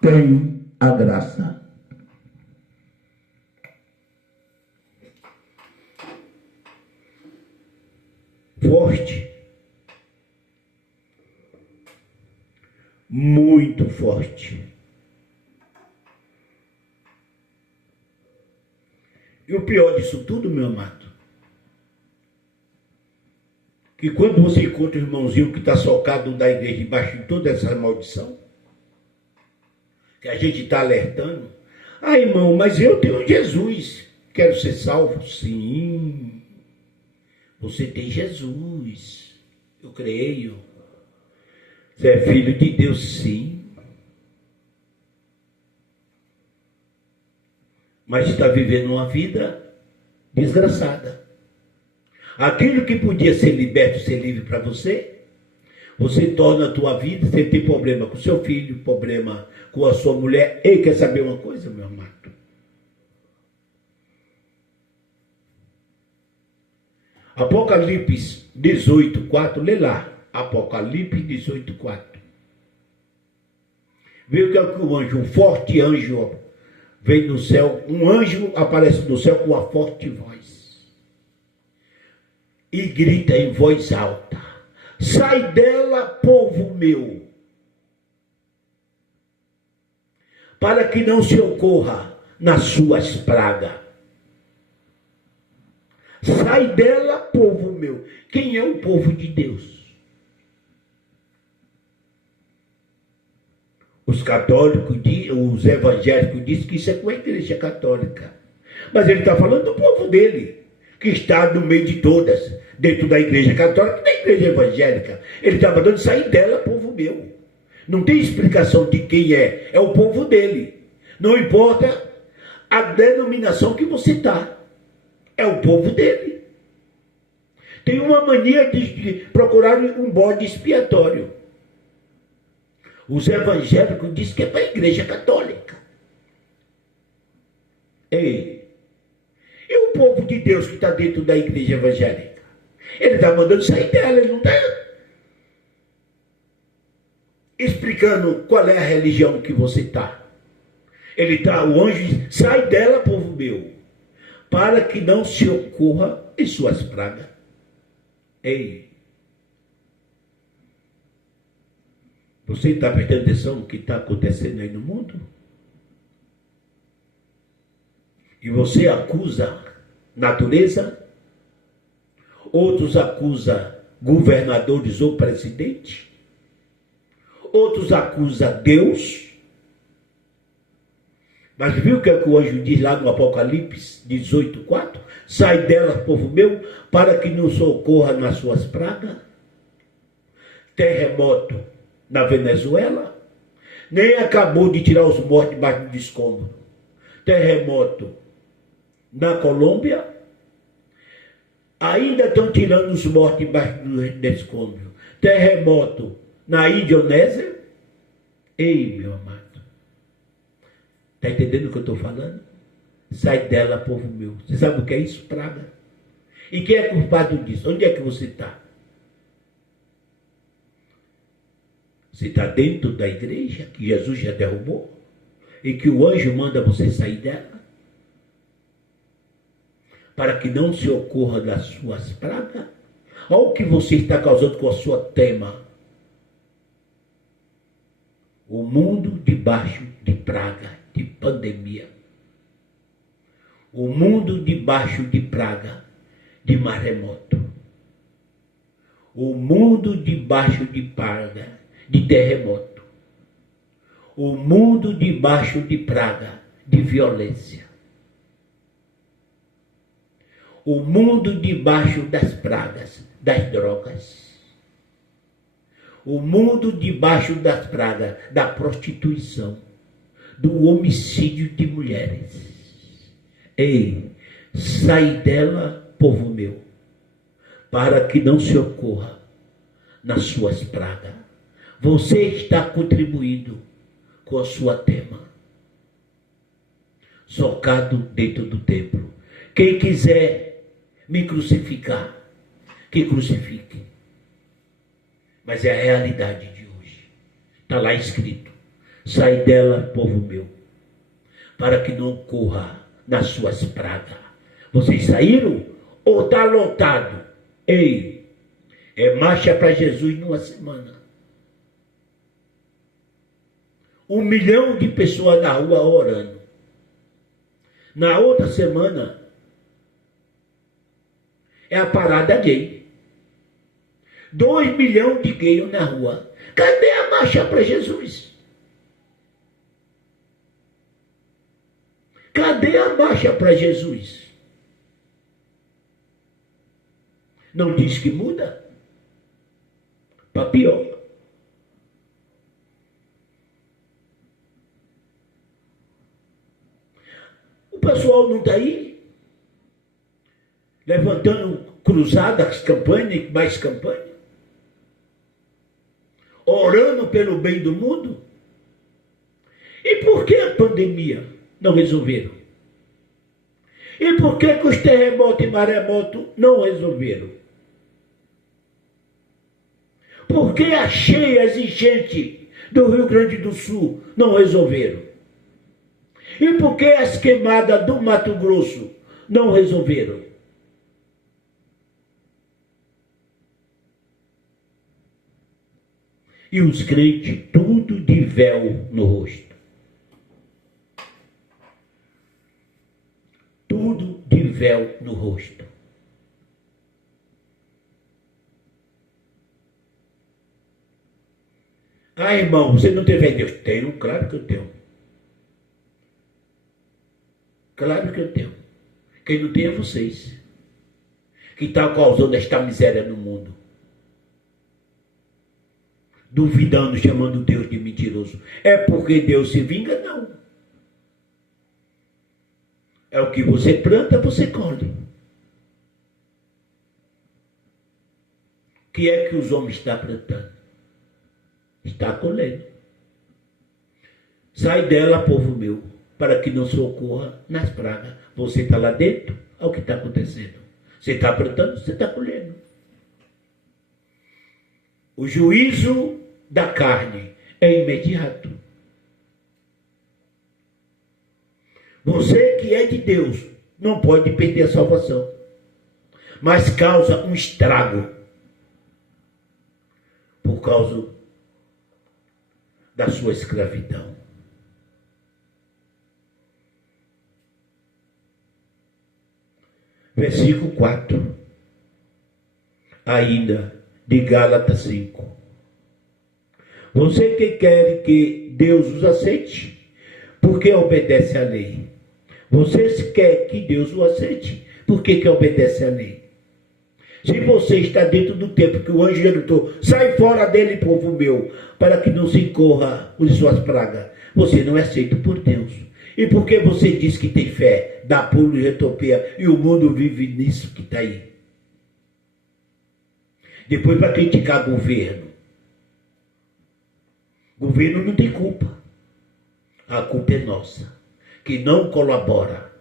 têm a graça. Forte. Muito forte. E o pior disso tudo, meu amado, que quando você encontra o irmãozinho que está socado da igreja debaixo de toda essa maldição, que a gente está alertando, irmão, mas eu tenho Jesus, quero ser salvo. Sim, você tem Jesus, eu creio. Você é filho de Deus, sim. Mas está vivendo uma vida desgraçada. Aquilo que podia ser liberto, ser livre para você, você torna a tua vida, você tem problema com seu filho, problema com a sua mulher. Ei, quer saber uma coisa, meu amado? Apocalipse 18:4, lê lá. Apocalipse 18:4. Viu que é o que o anjo, um forte anjo, vem no céu, um anjo aparece no céu com uma forte voz e grita em voz alta: sai dela, povo meu, para que não se ocorra nas suas pragas. Sai dela, povo meu. Quem é o povo de Deus? Os católicos, os evangélicos dizem que isso é com a igreja católica. Mas ele está falando do povo dele, que está no meio de todas, dentro da igreja católica e da igreja evangélica. Ele está mandando sair dela, povo meu. Não tem explicação de quem é. É o povo dele. Não importa a denominação que você está. É o povo dele. Tem uma mania de procurar um bode expiatório. Os evangélicos dizem que é para a igreja católica. Ei, e o povo de Deus que está dentro da igreja evangélica? Ele está mandando sair dela, ele não está explicando qual é a religião que você está. Ele está, o anjo diz: sai dela, povo meu, para que não se ocorra em suas pragas. Ei, você está prestando atenção no que está acontecendo aí no mundo? E você acusa natureza, outros acusam governadores ou presidente, outros acusam Deus. Mas viu o que o anjo diz lá no Apocalipse 18:4? Sai dela, povo meu, para que não socorra nas suas pragas. Terremoto na Venezuela, nem acabou de tirar os mortos debaixo do escombro. Terremoto na Colômbia, ainda estão tirando os mortos debaixo do escombro. Terremoto na Indonésia. Ei, meu amado, está entendendo o que eu estou falando? Sai dela, povo meu. Você sabe o que é isso? Praga. E quem é culpado disso? Onde é que você está? Você está dentro da igreja que Jesus já derrubou? E que o anjo manda você sair dela? Para que não se ocorra das suas pragas? Olha o que você está causando com a sua tema. O mundo debaixo de praga, de pandemia. O mundo debaixo de praga, de maremoto. O mundo debaixo de praga, de terremoto. O mundo debaixo de praga, de violência. O mundo debaixo das pragas, das drogas. O mundo debaixo das pragas, da prostituição, do homicídio de mulheres. Ei, sai dela, povo meu, para que não se ocorra nas suas pragas. Você está contribuindo com a sua tema. Socado dentro do templo. Quem quiser me crucificar, que crucifique. Mas é a realidade de hoje. Está lá escrito. Sai dela, povo meu, para que não ocorra nas suas pragas. Vocês saíram ou está lotado? Ei, é marcha para Jesus numa semana. 1 milhão de pessoas na rua orando. Na outra semana é a parada gay. 2 milhões de gays na rua. Cadê a marcha para Jesus? Cadê a marcha para Jesus? Não diz que muda? Para pior. O pessoal não está aí? Levantando cruzadas, campanha, mais campanha? Orando pelo bem do mundo? E por que a pandemia não resolveram? E por que os terremotos e maremotos não resolveram? Por que as cheias e enchentes do Rio Grande do Sul não resolveram? E por que as queimadas do Mato Grosso não resolveram? E os crentes tudo de véu no rosto. Tudo de véu no rosto. Ah, irmão, você não tem fé em Deus? Tenho, claro que eu tenho. Claro que eu tenho. Quem não tem é vocês. Que estão causando esta miséria no mundo. Duvidando, chamando Deus de mentiroso. É porque Deus se vinga? Não. É o que você planta, você colhe. O que é que os homens estão plantando? Está colhendo. Sai dela, povo meu, para que não socorra nas pragas. Você está lá dentro? Olha o que está acontecendo. Você está plantando, você está colhendo. O juízo da carne é imediato. Você que é de Deus não pode perder a salvação, mas causa um estrago por causa da sua escravidão. Versículo 4, ainda de Gálatas 5. Você que quer que Deus os aceite, Por que obedece à lei? Você quer que Deus o aceite? Por que obedece à lei? Se você está dentro do tempo que o anjo gritou, sai fora dele, povo meu, para que não se incorra por suas pragas, você não é aceito por Deus. E por que você diz que tem fé, dá pulo e retopia, e o mundo vive nisso que está aí? Depois, para criticar governo. Governo não tem culpa. A culpa é nossa, que não colabora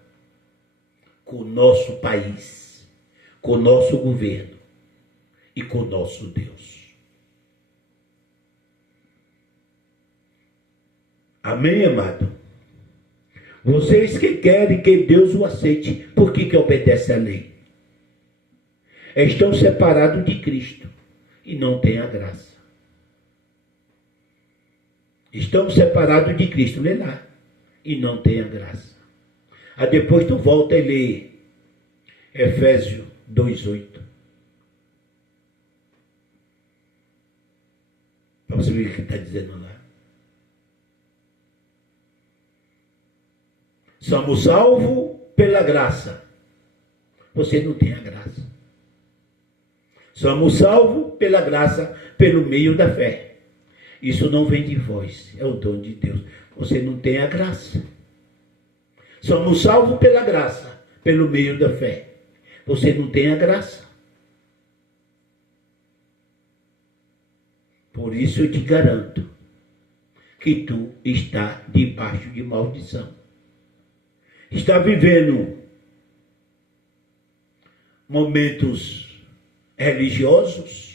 com o nosso país, com o nosso governo e com o nosso Deus. Amém, amado? Vocês que querem que Deus o aceite, por que obedece à lei? Estão separados de Cristo e não têm a graça. Estão separados de Cristo, lê lá, e não têm a graça. Aí depois tu volta e lê Efésios 2:8. Para você ver o que está dizendo lá. Somos salvos pela graça. Você não tem a graça. Somos salvos pela graça, pelo meio da fé. Isso não vem de vós, é o dom de Deus. Você não tem a graça. Somos salvos pela graça, pelo meio da fé. Você não tem a graça. Por isso eu te garanto que tu está debaixo de maldição. Está vivendo momentos religiosos,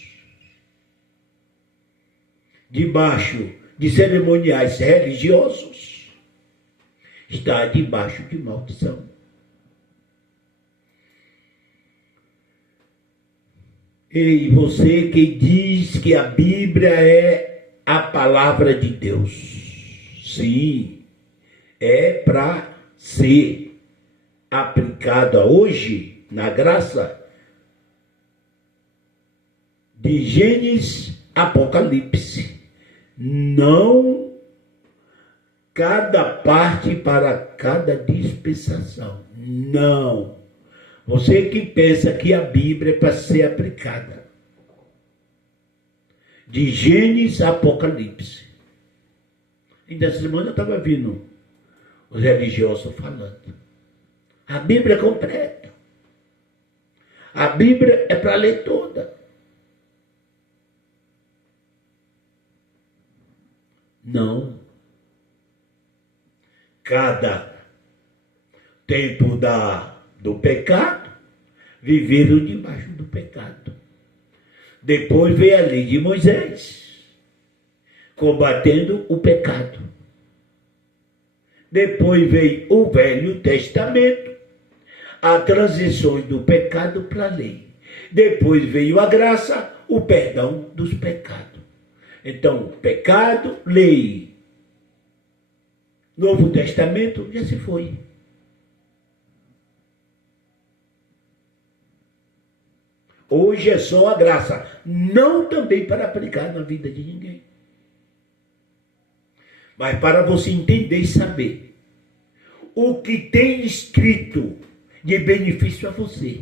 debaixo de cerimoniais religiosos, está debaixo de maldição. E você que diz que a Bíblia é a palavra de Deus, sim, é para ser aplicada hoje na graça de Gênesis, Apocalipse. Não cada parte para cada dispensação. Não. Você que pensa que a Bíblia é para ser aplicada. De Gênesis a Apocalipse. Ainda essa semana eu estava vendo os religiosos falando. A Bíblia é completa. A Bíblia é para ler toda. Não. Cada tempo do pecado, viveram debaixo do pecado. Depois veio a lei de Moisés, combatendo o pecado. Depois veio o Velho Testamento, a transição do pecado para a lei. Depois veio a graça, o perdão dos pecados. Então, pecado, lei. Novo Testamento já se foi. Hoje é só a graça, não também para aplicar na vida de ninguém, mas para você entender e saber o que tem escrito de benefício a você,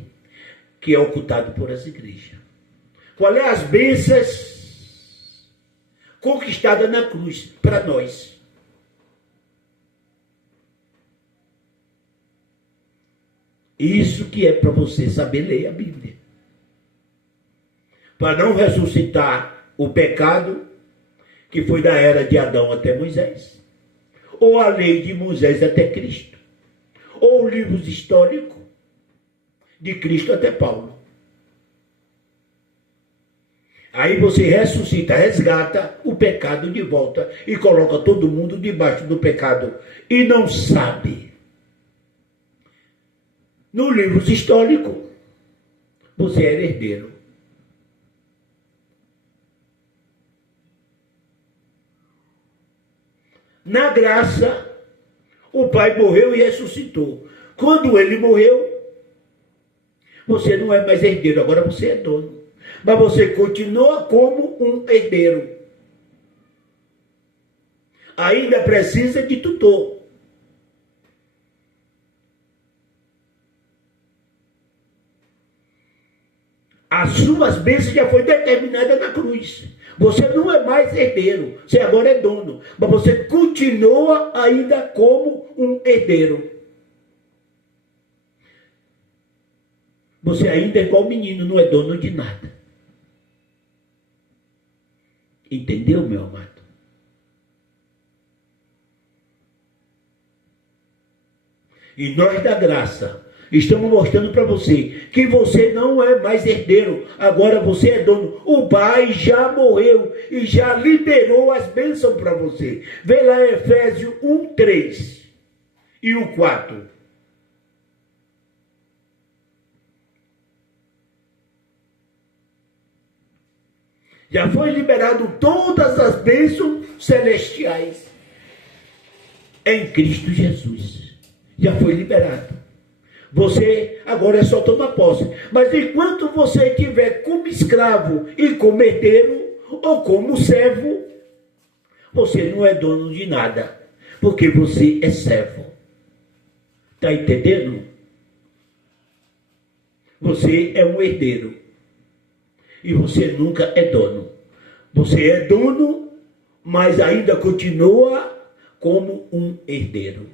que é ocultado por as igrejas. Qual é as bênçãos conquistadas na cruz para nós? Isso que é para você saber ler a Bíblia. Para não ressuscitar o pecado que foi da era de Adão até Moisés, ou a lei de Moisés até Cristo, ou livros históricos de Cristo até Paulo. Aí você ressuscita, resgata o pecado de volta e coloca todo mundo debaixo do pecado e não sabe. No livros históricos, você é herdeiro. Na graça, o Pai morreu e ressuscitou. Quando ele morreu, você não é mais herdeiro, agora você é dono. Mas você continua como um herdeiro. Ainda precisa de tutor. As suas bênçãos já foi determinada na cruz. Você não é mais herdeiro, você agora é dono, mas você continua ainda como um herdeiro. Você ainda é igual menino, não é dono de nada. Entendeu, meu amado? E nós da graça estamos mostrando para você que você não é mais herdeiro, agora você é dono. O Pai já morreu e já liberou as bênçãos para você. Vê lá Efésios 1:3 e o 4. Já foi liberado todas as bênçãos celestiais em Cristo Jesus. Já foi liberado. Você agora é só tomar posse. Mas enquanto você estiver como escravo e como herdeiro, ou como servo, você não é dono de nada. Porque você é servo. Está entendendo? Você é um herdeiro. E você nunca é dono. Você é dono, mas ainda continua como um herdeiro.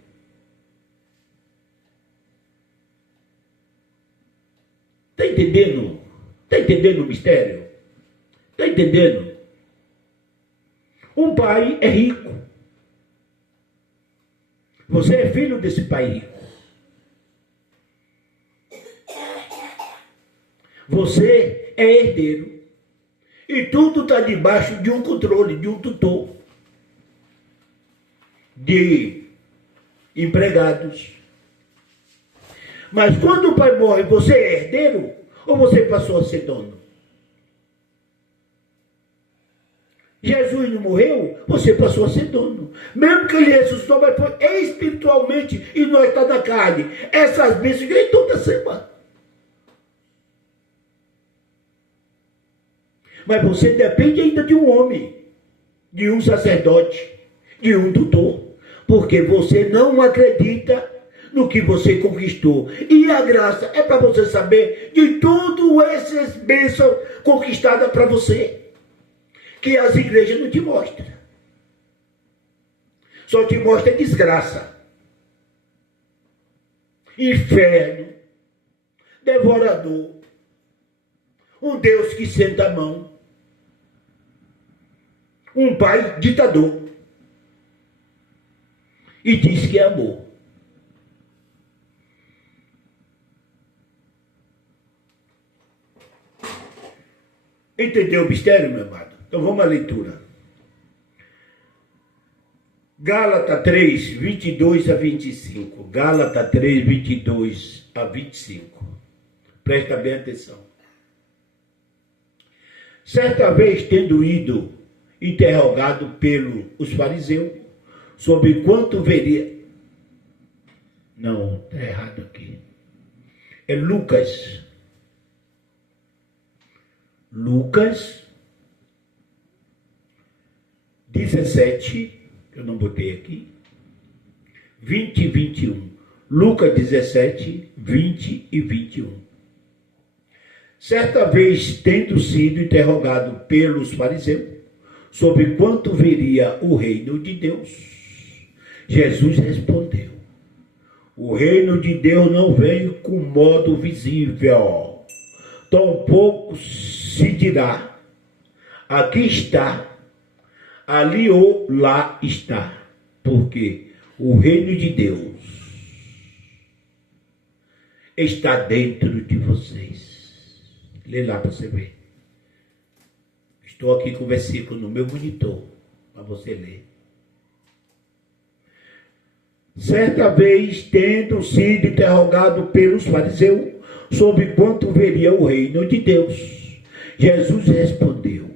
Está entendendo? Está entendendo o mistério? Está entendendo? Um pai é rico. Você é filho desse pai rico. Você é herdeiro. E tudo está debaixo de um controle, de um tutor. De empregados. Mas quando o pai morre, você é herdeiro? Ou você passou a ser dono? Jesus não morreu, você passou a ser dono. Mesmo que ele ressuscitou, mas foi espiritualmente e nós está na carne. Essas bênçãos vêm toda semana. Mas você depende ainda de um homem, de um sacerdote, de um tutor. Porque você não acredita no que você conquistou. E a graça é para você saber de tudo essas bênçãos conquistadas para você. Que as igrejas não te mostram. Só te mostra desgraça. Inferno. Devorador. Um Deus que senta a mão. Um pai ditador. E diz que é amor. Entendeu o mistério, meu amado? Então vamos à leitura. Gálatas 3, 22 a 25. Gálatas 3, 22 a 25. Presta bem atenção. Certa vez, tendo ido interrogado pelos fariseus sobre quanto veria... Não, está errado aqui. É Lucas. Lucas 17, eu não botei aqui, 20 e 21. Lucas 17, 20 e 21. Certa vez, tendo sido interrogado pelos fariseus sobre quanto veria o reino de Deus, Jesus respondeu: o reino de Deus não vem com modo visível, tampouco se dirá, aqui está, ali ou lá está, porque o reino de Deus está dentro de vocês. Lê lá para você ver. Estou aqui com o versículo no meu monitor, para você ler. Certa vez, tendo sido interrogado pelos fariseus sobre quanto veria o reino de Deus, Jesus respondeu: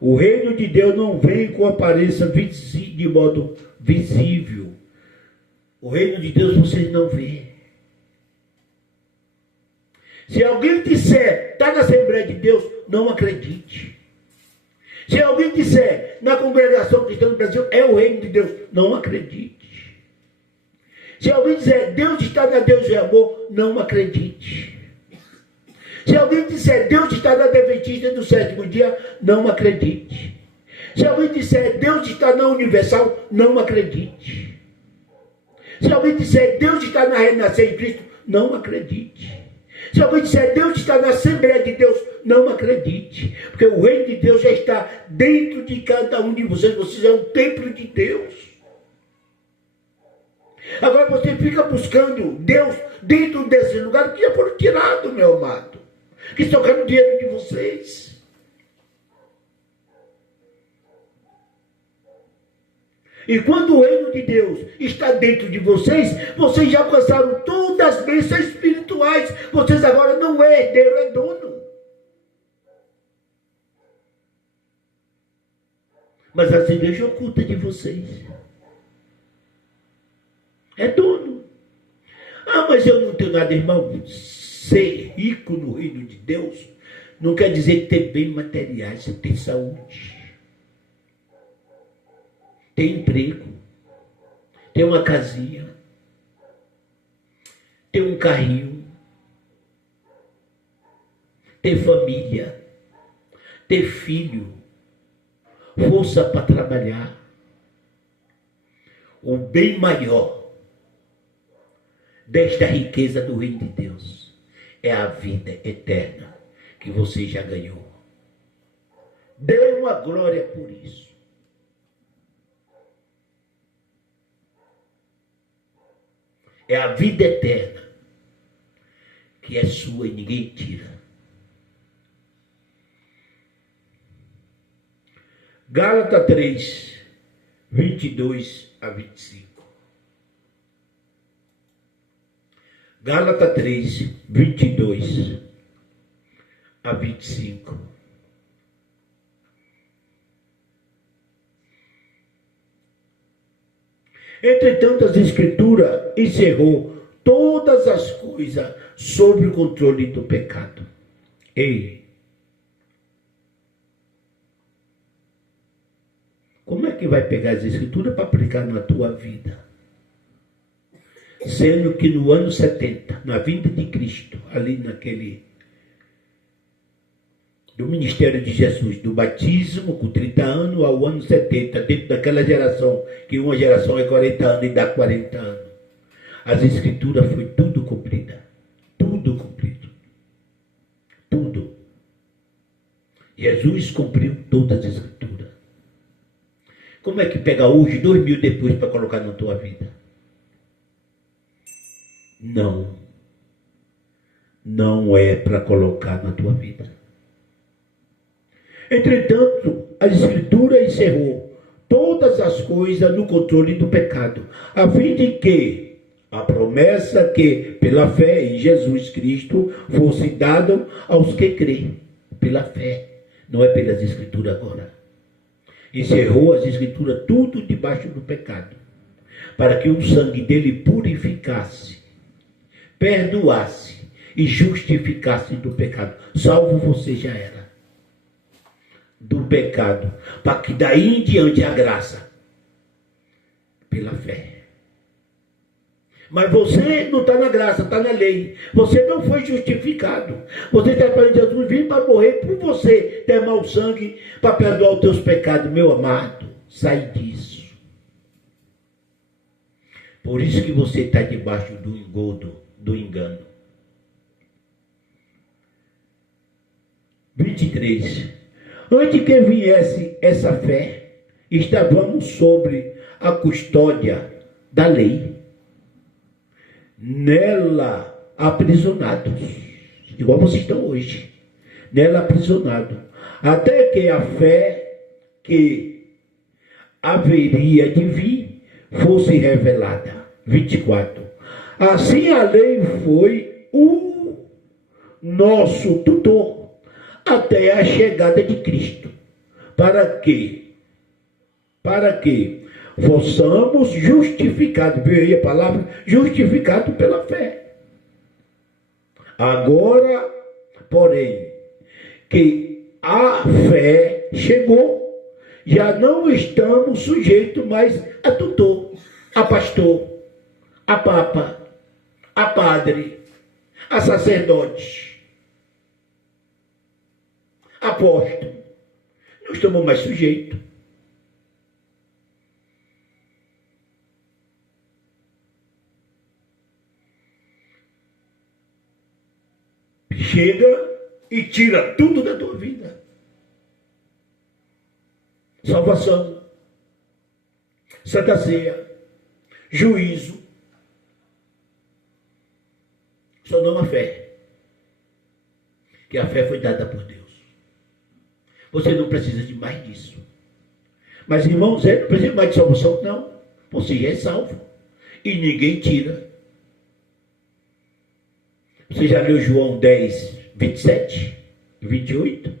o reino de Deus não vem com aparência de modo visível. O reino de Deus vocês não vê. Se alguém disser, está na Assembleia de Deus, não acredite. Se alguém disser, na congregação cristã do Brasil, é o reino de Deus, não acredite. Se alguém dizer, Deus está na Deus e amor, não acredite. Se alguém disser Deus está na Adventista do sétimo dia, não acredite. Se alguém disser Deus está na Universal, não acredite. Se alguém disser Deus está na Renascer em Cristo, não acredite. Se alguém disser Deus está na Assembleia de Deus, não acredite. Porque o reino de Deus já está dentro de cada um de vocês. Vocês é um templo de Deus. Agora você fica buscando Deus dentro desse lugar que já foram tirados, meu amado. Que estão ganhando dinheiro de vocês. E quando o reino de Deus está dentro de vocês, vocês já alcançaram todas as bênçãos espirituais. Vocês agora não é herdeiro, é dono. Mas a igreja oculta de vocês. É dono. Ah, mas eu não tenho nada, irmão. Ser rico no reino de Deus não quer dizer ter bens materiais, é ter saúde. Ter emprego, ter uma casinha, ter um carrinho, ter família, ter filho, força para trabalhar. O bem maior desta riqueza do reino de Deus é a vida eterna que você já ganhou. Dê uma glória por isso. É a vida eterna, que é sua e ninguém tira. Gálatas 3, 22 a 25. Gálatas 3, 22 a 25. Entretanto, as Escrituras encerrou todas as coisas sob o controle do pecado. Ei, como é que vai pegar as Escrituras para aplicar na tua vida? Sendo que no ano 70, na vinda de Cristo, ali do ministério de Jesus, do batismo com 30 anos ao ano 70, dentro daquela geração, que uma geração é 40 anos e dá 40 anos. As Escrituras foi tudo cumprida. Tudo cumprido. Tudo. Jesus cumpriu todas as Escrituras. Como é que pega hoje, 2000 depois, para colocar na tua vida? Não. Não é para colocar na tua vida. Entretanto, a Escritura encerrou todas as coisas no controle do pecado, a fim de que a promessa que, pela fé em Jesus Cristo, fosse dada aos que creem. Pela fé, não é pelas Escrituras agora. Encerrou as Escrituras tudo debaixo do pecado, para que o sangue dele purificasse, perdoasse e justificasse do pecado. Salvo você já era do pecado, para que daí em diante a graça, pela fé. Mas você não está na graça, está na lei. Você não foi justificado. Você está esperando Jesus vir para morrer por você, derramar o sangue para perdoar os teus pecados. Meu amado, sai disso. Por isso que você está debaixo do engodo, do engano. 23. Antes que viesse essa fé, estávamos sobre a custódia da lei. Nela aprisionados, igual vocês estão hoje, nela aprisionados, até que a fé que haveria de vir fosse revelada. 24. Assim a lei foi o nosso tutor até a chegada de Cristo, para que possamos justificados, viu aí a palavra? Justificado pela fé. Agora, porém, que a fé chegou, já não estamos sujeitos mais a tutor, a pastor, a papa, a padre, a sacerdote. apóstolo, não estamos mais sujeitos. Chega e tira tudo da tua vida. Salvação, Santa Ceia, juízo, só não a fé. Que a fé foi dada por Deus. Você não precisa de mais disso. Mas, irmãos, não precisa mais de salvação, não. Você já é salvo. E ninguém tira. Você já leu João 10, 27 e 28?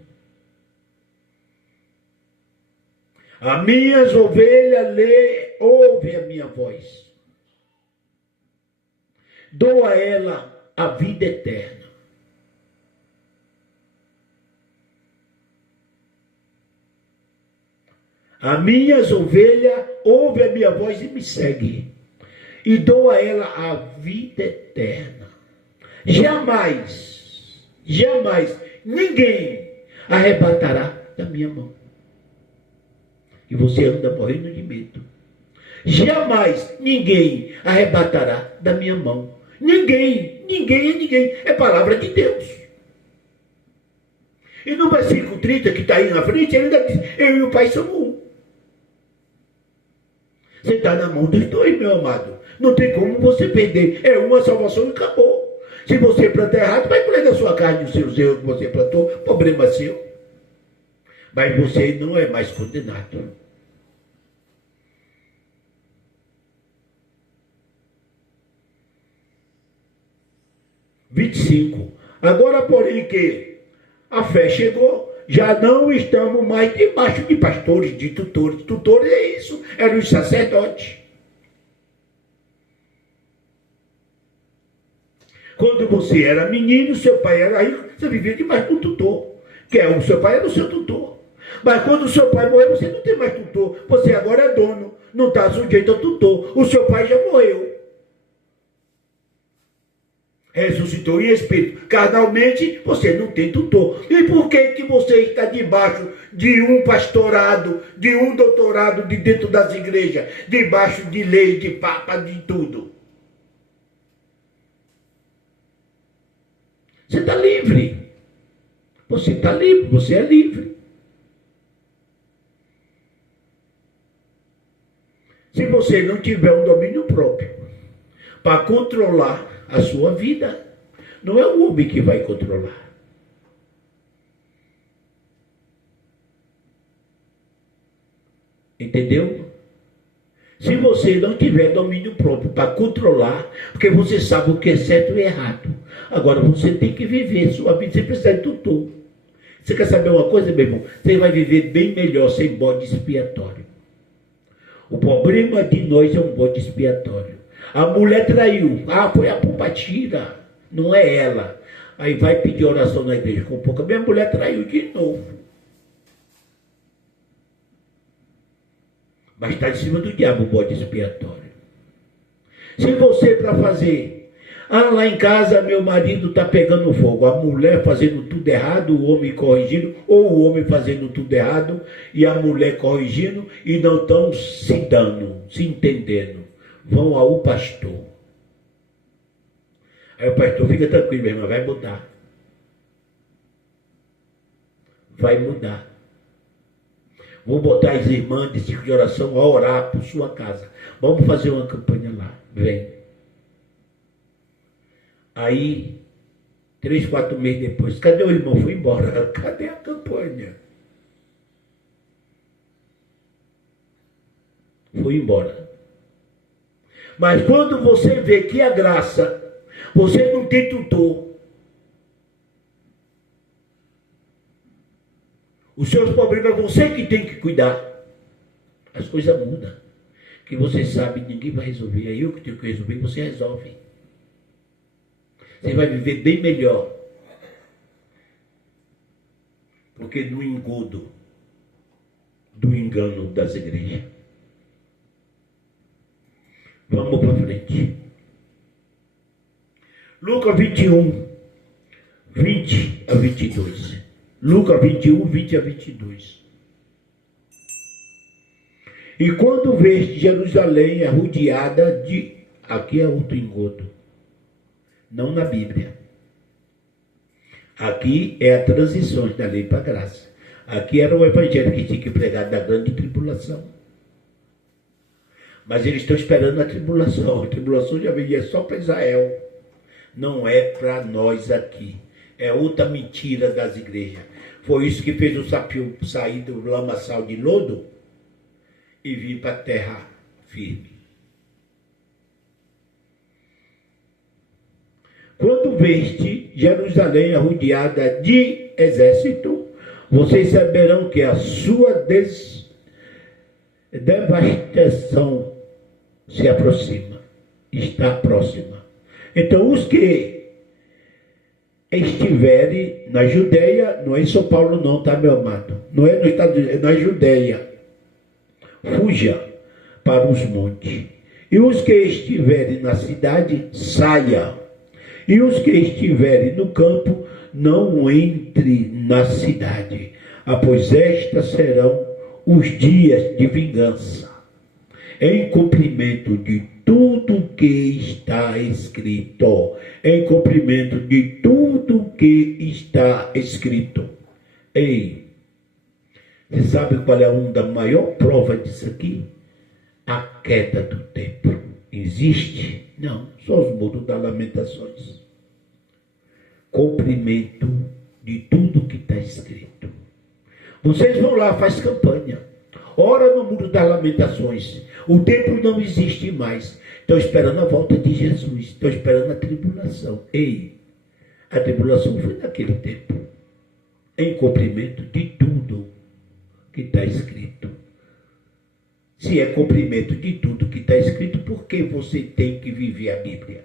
As minhas ovelhas ouvem a minha voz. Dou a ela a vida eterna. As minhas ovelhas ouvem a minha voz e me seguem. E dou a ela a vida eterna. Jamais, jamais, ninguém arrebatará da minha mão. E você anda morrendo de medo. Jamais ninguém arrebatará da minha mão. Ninguém, ninguém é ninguém. É palavra de Deus. E no versículo 30 que está aí na frente, ele ainda diz, eu e o Pai somos um. Você está na mão dos dois, meu amado. Não tem como você perder. É uma salvação e acabou. Se você plantar errado, vai colher da sua carne os seus erros que você plantou. Problema seu. Mas você não é mais condenado. Agora, porém, que a fé chegou, já não estamos mais debaixo de pastores, de tutores. Tutores é isso, eram os sacerdotes. Quando você era menino, seu pai era rico, você vivia debaixo de um tutor. Que é, o seu pai era o seu tutor. Mas quando o seu pai morreu, você não tem mais tutor. Você agora é dono, não está sujeito ao tutor. O seu pai já morreu. Ressuscitou em espírito. Carnalmente, você não tem tutor. E por que você está debaixo de um pastorado, de um doutorado de dentro das igrejas, debaixo de lei, de papa, de tudo? Você está livre. Você está livre, você é livre. Se você não tiver um domínio próprio para controlar a sua vida, não é o homem que vai controlar. Entendeu? Se você não tiver domínio próprio para controlar, porque você sabe o que é certo e errado. Agora você tem que viver sua vida, você precisa de tutor. Você quer saber uma coisa, meu irmão? Você vai viver bem melhor sem bode expiatório. O problema de nós é um bode expiatório. A mulher traiu. Foi a Pupatira. Não é ela. Aí vai pedir oração na igreja com pouca. Minha mulher traiu de novo. Mas está em cima do diabo o bode expiatório. Se você para fazer... lá em casa meu marido está pegando fogo. A mulher fazendo tudo errado, o homem corrigindo. Ou o homem fazendo tudo errado e a mulher corrigindo. E não estão se dando, se entendendo. Vão ao pastor. Aí o pastor fica tranquilo, meu irmão, vai mudar. Vai mudar. Vou botar as irmãs de ciclo de oração a orar por sua casa. Vamos fazer uma campanha lá. Vem. Aí, 3, 4 meses depois, cadê o irmão? Foi embora. Cadê a campanha? Foi embora. Mas quando você vê que a graça, você não tem tutor, os seus problemas, você que tem que cuidar, as coisas mudam. Que você sabe, ninguém vai resolver, é eu que tenho que resolver, você resolve. Você vai viver bem melhor. Porque no engodo do engano das igrejas. Vamos para frente. Lucas 21, 20 a 22. Lucas 21, 20 a 22. E quando veste Jerusalém arrodeada de... Aqui é outro engodo. Não na Bíblia. Aqui é a transição da lei para a graça. Aqui era o evangelho que tinha que pregar da grande tribulação. Mas eles estão esperando a tribulação. A tribulação já veio só para Israel. Não é para nós aqui. É outra mentira das igrejas. Foi isso que fez o sapio sair do lamaçal de lodo e vir para a terra firme. Quando veste Jerusalém arrodeada de exército, vocês saberão que a sua devastação se aproxima, está próxima. Então, os que estiverem na Judeia, não é em São Paulo não, tá, meu amado? Não é nos Estados Unidos, é na Judeia. Fuja para os montes. E os que estiverem na cidade, saia. E os que estiverem no campo, não entre na cidade, pois estas serão os dias de vingança, em cumprimento de tudo que está escrito. Em cumprimento de tudo que está escrito. Ei, você sabe qual é a maior prova disso aqui? A queda do templo. Existe? Não, só os muros das lamentações. Cumprimento de tudo que está escrito. Vocês vão lá, faz campanha. Ora no muro das lamentações. O templo não existe mais. Estão esperando a volta de Jesus. Estão esperando a tribulação. Ei, a tribulação foi naquele tempo. Em cumprimento de tudo que está escrito. Se é cumprimento de tudo que está escrito, por que você tem que viver a Bíblia?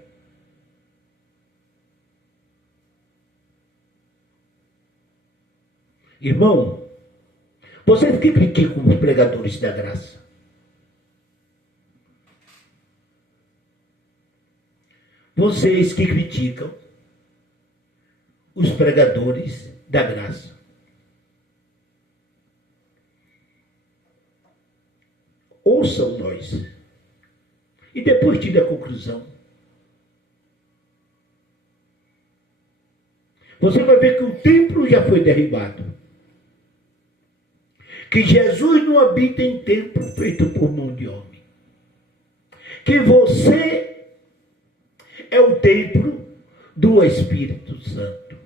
Irmão, vocês que criticam os pregadores da graça. Vocês que criticam os pregadores da graça. Ouçam nós. E depois tire a conclusão. Você vai ver que o templo já foi derribado. Que Jesus não habita em templo feito por mão de homem. Que você é o templo do Espírito Santo.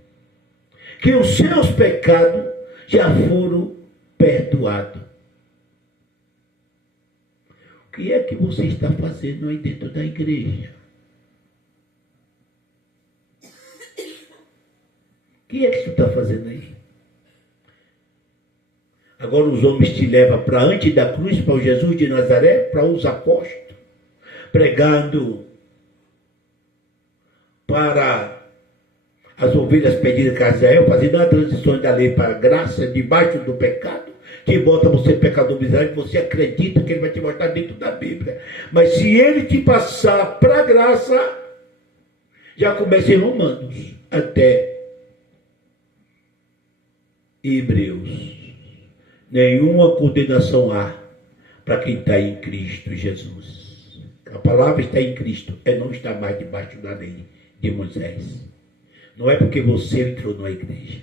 Que os seus pecados já foram perdoados. O que é que você está fazendo aí dentro da igreja? O que é que você está fazendo aí? Agora os homens te levam para antes da cruz, para o Jesus de Nazaré, para os apóstolos, pregando para as ovelhas perdidas de Israel, fazendo a transição da lei para a graça, debaixo do pecado, que bota você pecador miserável, você acredita que ele vai te botar dentro da Bíblia. Mas se ele te passar para a graça, já começa em Romanos, até Hebreus. Nenhuma condenação há para quem está em Cristo Jesus. A palavra está em Cristo, não está mais debaixo da lei de Moisés. Não é porque você entrou na igreja.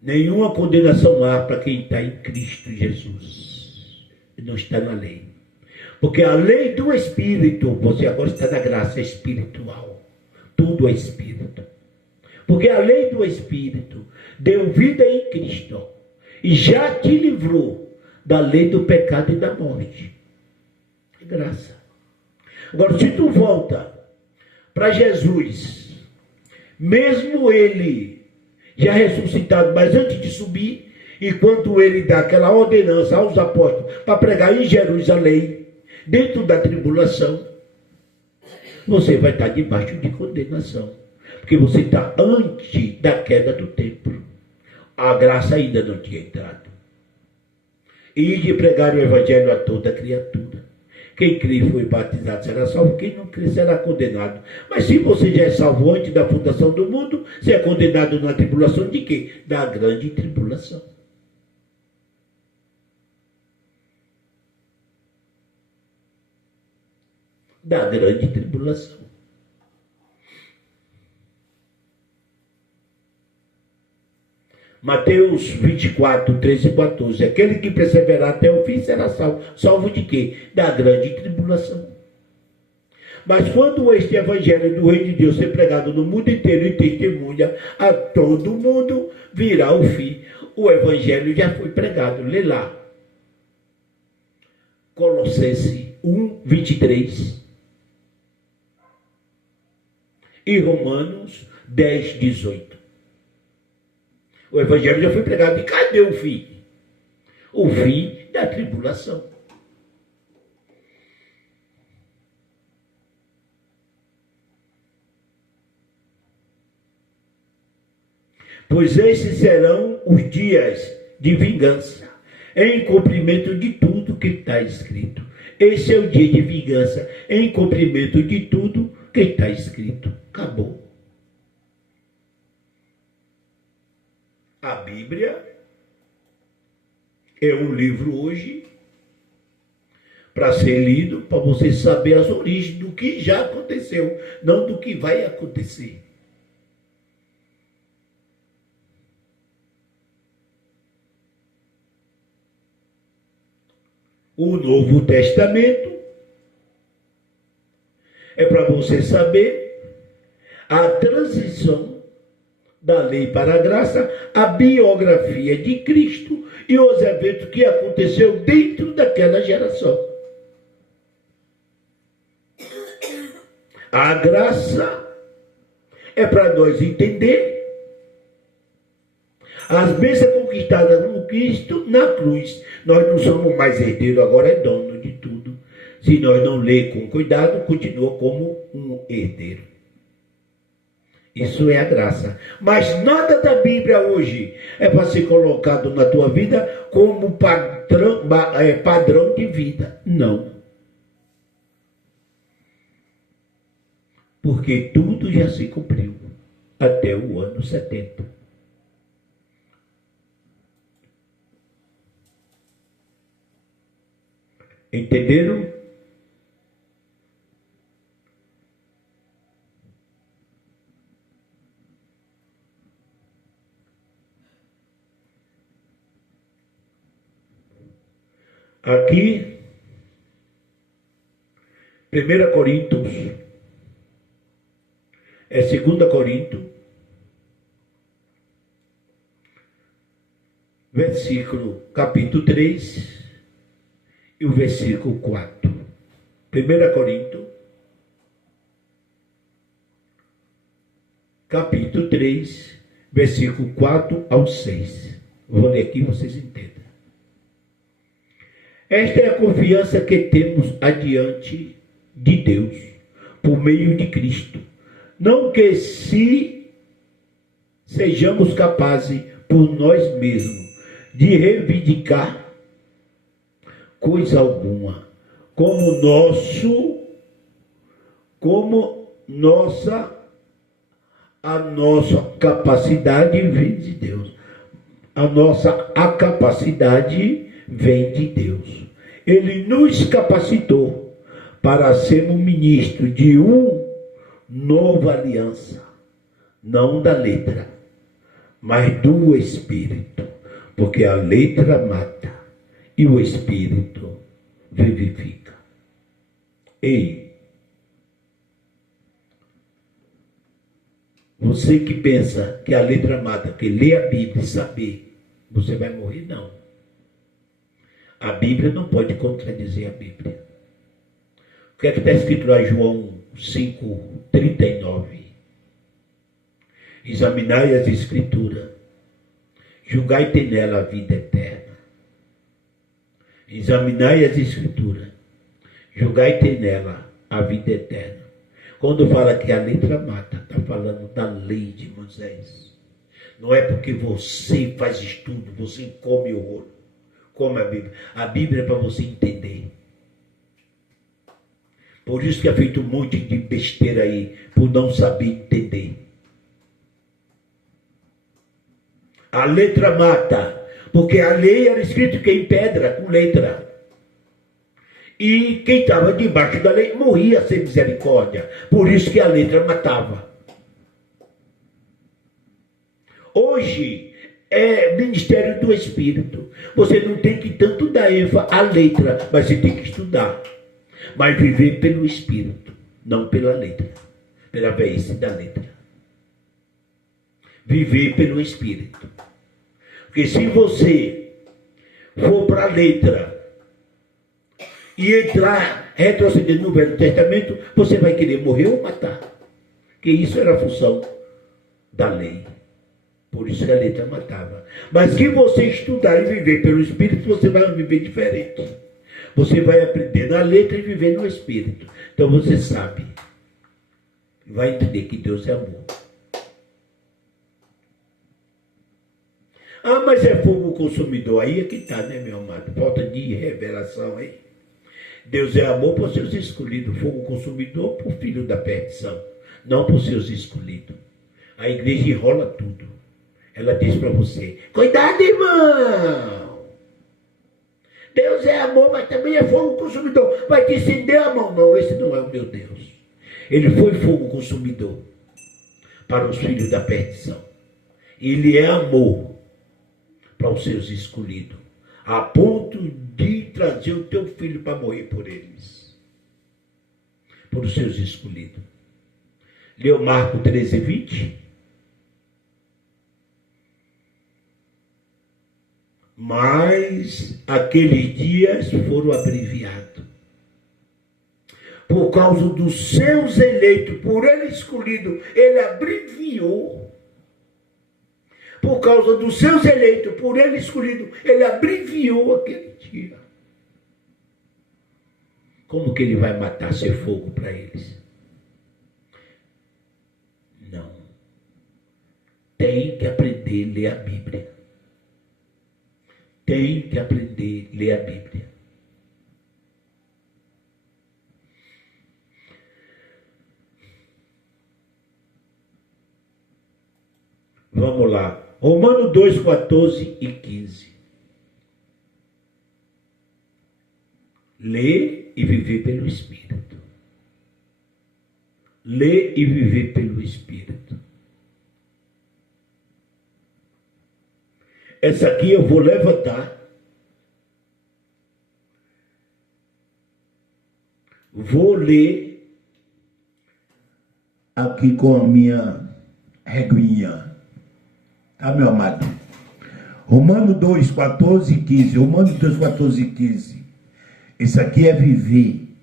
Nenhuma condenação há para quem está em Cristo Jesus. Não está na lei. Porque a lei do Espírito, você agora está na graça espiritual. Tudo é Espírito. Porque a lei do Espírito deu vida em Cristo. E já te livrou da lei do pecado e da morte. É graça. Agora, se tu volta para Jesus, mesmo ele já ressuscitado, mas antes de subir, enquanto ele dá aquela ordenança aos apóstolos para pregar em Jerusalém, dentro da tribulação, você vai estar debaixo de condenação. Porque você está antes da queda do templo. A graça ainda não tinha entrado. E de pregar o evangelho a toda criatura. Quem crê e foi batizado será salvo, quem não crê será condenado. Mas se você já é salvo antes da fundação do mundo, você é condenado na tribulação de quê? Da grande tribulação. Da grande tribulação. Mateus 24, 13 e 14. Aquele que perseverar até o fim será salvo. Salvo de quê? Da grande tribulação. Mas quando este evangelho do reino de Deus ser pregado no mundo inteiro e testemunha a todo mundo, virá o fim. O evangelho já foi pregado. Lê lá. Colossenses 1, 23. E Romanos 10, 18. O evangelho já foi pregado. E cadê o fim? O fim da tribulação. Pois esses serão os dias de vingança, em cumprimento de tudo que está escrito. Esse é o dia de vingança, em cumprimento de tudo que está escrito. Acabou. A Bíblia é um livro hoje para ser lido, para você saber as origens do que já aconteceu, não do que vai acontecer. O Novo Testamento é para você saber a transição da lei para a graça, a biografia de Cristo e os eventos que aconteceu dentro daquela geração. A graça é para nós entender as bênçãos conquistadas por Cristo na cruz. Nós não somos mais herdeiros, agora é dono de tudo. Se nós não ler com cuidado, continua como um herdeiro. Isso é a graça. Mas nada da Bíblia hoje é para ser colocado na tua vida como padrão de vida. Não. Porque tudo já se cumpriu até o ano 70. Entenderam? Aqui, 1 Coríntios, é 2 Coríntios, capítulo 3 e o versículo 4. 1 Coríntios, capítulo 3, versículo 4 ao 6. Vou ler aqui, vocês entendem. Esta é a confiança que temos adiante de Deus, por meio de Cristo. Não que se sejamos capazes, por nós mesmos, de reivindicar coisa alguma, a nossa capacidade vem de Deus. A capacidade vem de Deus. Ele nos capacitou para sermos ministros de uma nova aliança, não da letra, mas do Espírito, porque a letra mata e o Espírito vivifica. Ei, você que pensa que a letra mata, que lê a Bíblia e saber, você vai morrer? Não. A Bíblia não pode contradizer a Bíblia. O que é que está escrito lá em João 5:39? Examinai as Escrituras, julgai-te nela a vida eterna. Examinai as Escrituras, julgai-te nela a vida eterna. Quando fala que a letra mata, está falando da lei de Moisés. Não é porque você faz estudo, você come o rolo. Como a Bíblia. A Bíblia é para você entender. Por isso que é feito um monte de besteira aí, por não saber entender. A letra mata, porque a lei era escrita em pedra, com letra. E quem estava debaixo da lei morria sem misericórdia. Por isso que a letra matava. Hoje é ministério do Espírito. Você não tem que tanto dar ênfase à letra, mas você tem que estudar. Mas viver pelo Espírito, não pela letra. Pela veíce da letra. Viver pelo Espírito. Porque se você for para a letra e entrar, retroceder no Velho Testamento, você vai querer morrer ou matar. Porque isso era a função da lei. Por isso que a letra matava. Mas se você estudar e viver pelo Espírito, você vai viver diferente. Você vai aprender na letra e viver no Espírito. Então você sabe. Vai entender que Deus é amor. Ah, mas é fogo consumidor. Aí é que está, né, meu amado? Falta de revelação aí. Deus é amor por seus escolhidos. Fogo consumidor por filho da perdição. Não por seus escolhidos. A igreja enrola tudo. Ela diz para você, cuidado, irmão. Deus é amor, mas também é fogo consumidor. Vai te acender a mão. Não, esse não é o meu Deus. Ele foi fogo consumidor para os filhos da perdição. Ele é amor para os seus escolhidos, a ponto de trazer o teu filho para morrer por eles, por os seus escolhidos. Leu Marcos 13:20. Mas aqueles dias foram abreviados. Por causa dos seus eleitos, por ele escolhido, ele abreviou. Por causa dos seus eleitos, por ele escolhido, ele abreviou aquele dia. Como que ele vai matar ser fogo para eles? Não. Tem que aprender a ler a Bíblia. Tem que aprender a ler a Bíblia. Vamos lá. Romanos 2, 14 e 15. Ler e viver pelo Espírito. Ler e viver pelo Espírito. Essa aqui eu vou levantar. Vou ler aqui com a minha reguinha. Tá, meu amado? Romanos 2, 14 e 15. Romanos 2, 14 e 15. Isso aqui é viver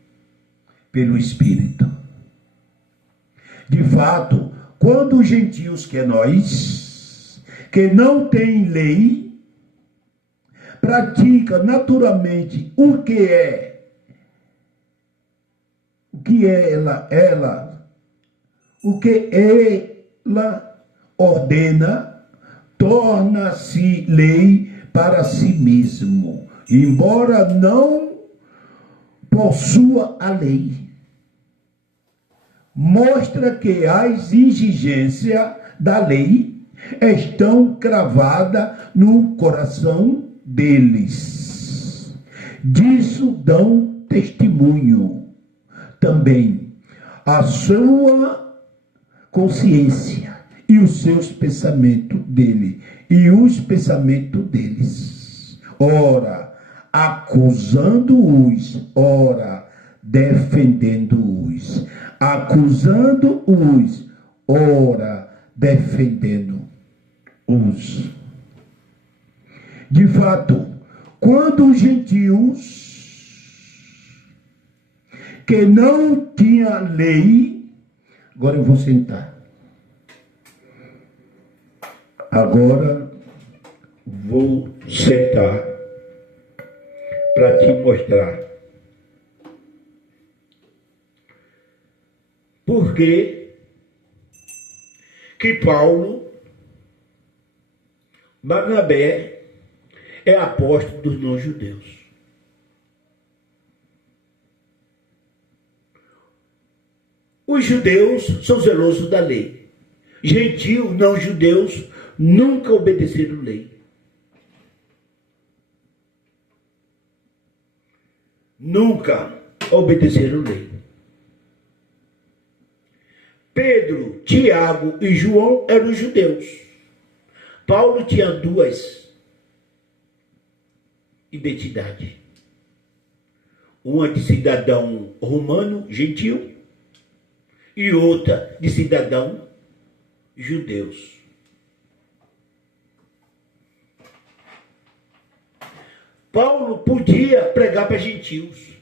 pelo Espírito. De fato, quando os gentios, que é nós, que não tem lei, pratica naturalmente o que ela ordena, torna-se lei para si mesmo, embora não possua a lei. Mostra que as exigências da lei estão cravadas no coração deles. Disso dão testemunho também a sua consciência e os seus pensamentos dele e os pensamentos deles. Ora, acusando-os, ora, defendendo-os. Acusando-os, ora, defendendo-os. De fato, quando os gentios que não tinha lei, agora eu vou sentar. Agora vou sentar para te mostrar por que Paulo, Barnabé, é apóstolo dos não-judeus. Os judeus são zelosos da lei. Gentios, não judeus, nunca obedeceram lei. Nunca obedeceram lei. Pedro, Tiago e João eram judeus. Paulo tinha duas identidades. Uma de cidadão romano, gentil, e outra de cidadão judeus. Paulo podia pregar para gentios,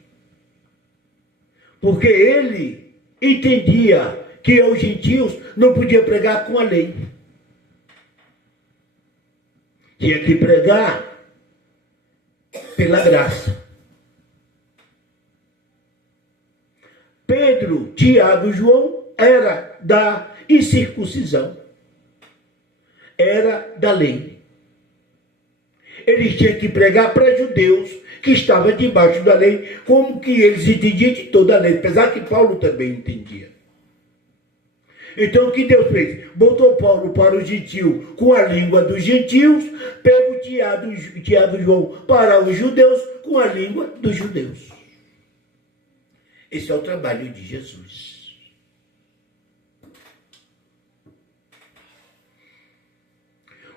porque ele entendia que os gentios não podiam pregar com a lei. Tinha que pregar pela graça. Pedro, Tiago e João era da incircuncisão. Era da lei. Eles tinham que pregar para judeus que estavam debaixo da lei, como que eles entendiam de toda a lei, apesar que Paulo também entendia. Então o que Deus fez? Botou Paulo para o gentil com a língua dos gentios, pegou Tiago e João para os judeus com a língua dos judeus. Esse é o trabalho de Jesus.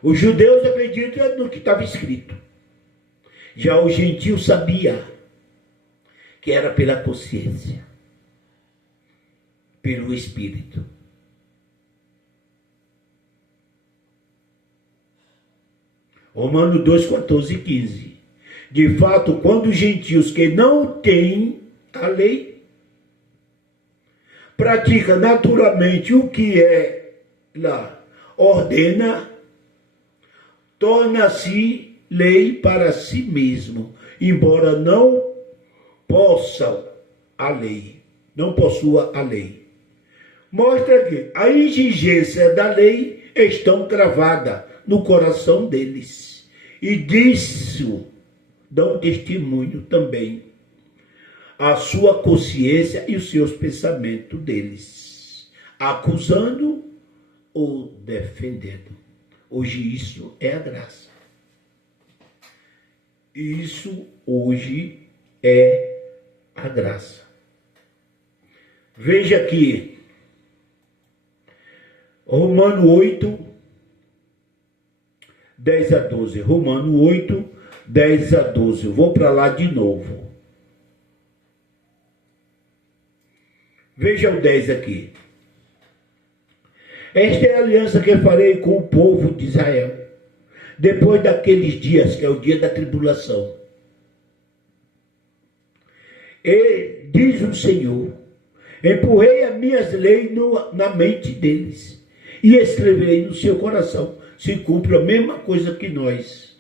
Os judeus acreditam no que estava escrito. Já o gentio sabia que era pela consciência, pelo Espírito. Romanos 2, 14 e 15. De fato, quando os gentios que não têm a lei pratica naturalmente o que ela ordena, torna-se lei para si mesmo, embora não possam a lei, não possua a lei. Mostra que a exigência da lei estão cravada no coração deles, e disso dão testemunho também a sua consciência e os seus pensamentos deles, acusando ou defendendo. Hoje isso é a graça. Isso hoje é a graça. Veja aqui, Romano 8, 10 a 12. Romano 8, 10 a 12. Vou para lá de novo. Veja o 10 aqui. Esta é a aliança que farei com o povo de Israel, depois daqueles dias, que é o dia da tribulação. E diz o Senhor, empurrei as minhas leis na mente deles, e escreverei no seu coração. Se cumpre a mesma coisa que nós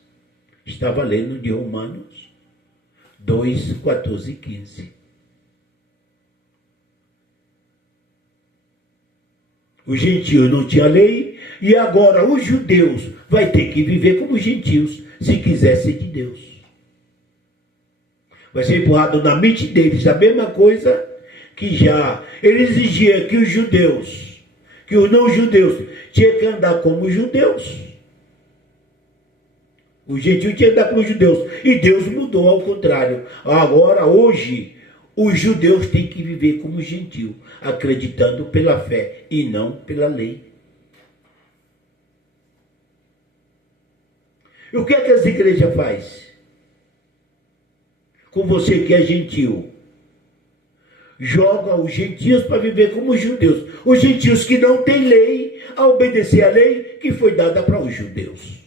estava lendo de Romanos 2, 14 e 15. Os gentios não tinham lei, e agora os judeus vai ter que viver como gentios, se quiser ser de Deus. Vai ser empurrado na mente deles a mesma coisa que já ele exigia que os judeus, que os não judeus, tinham que andar como judeus. Os gentios tinham que andar como judeus, e Deus mudou ao contrário. Agora, hoje, os judeus têm que viver como gentio, acreditando pela fé e não pela lei. E o que é que as igrejas fazem? Com você que é gentio, joga os gentios para viver como os judeus. Os gentios que não têm lei, a obedecer a lei que foi dada para os judeus.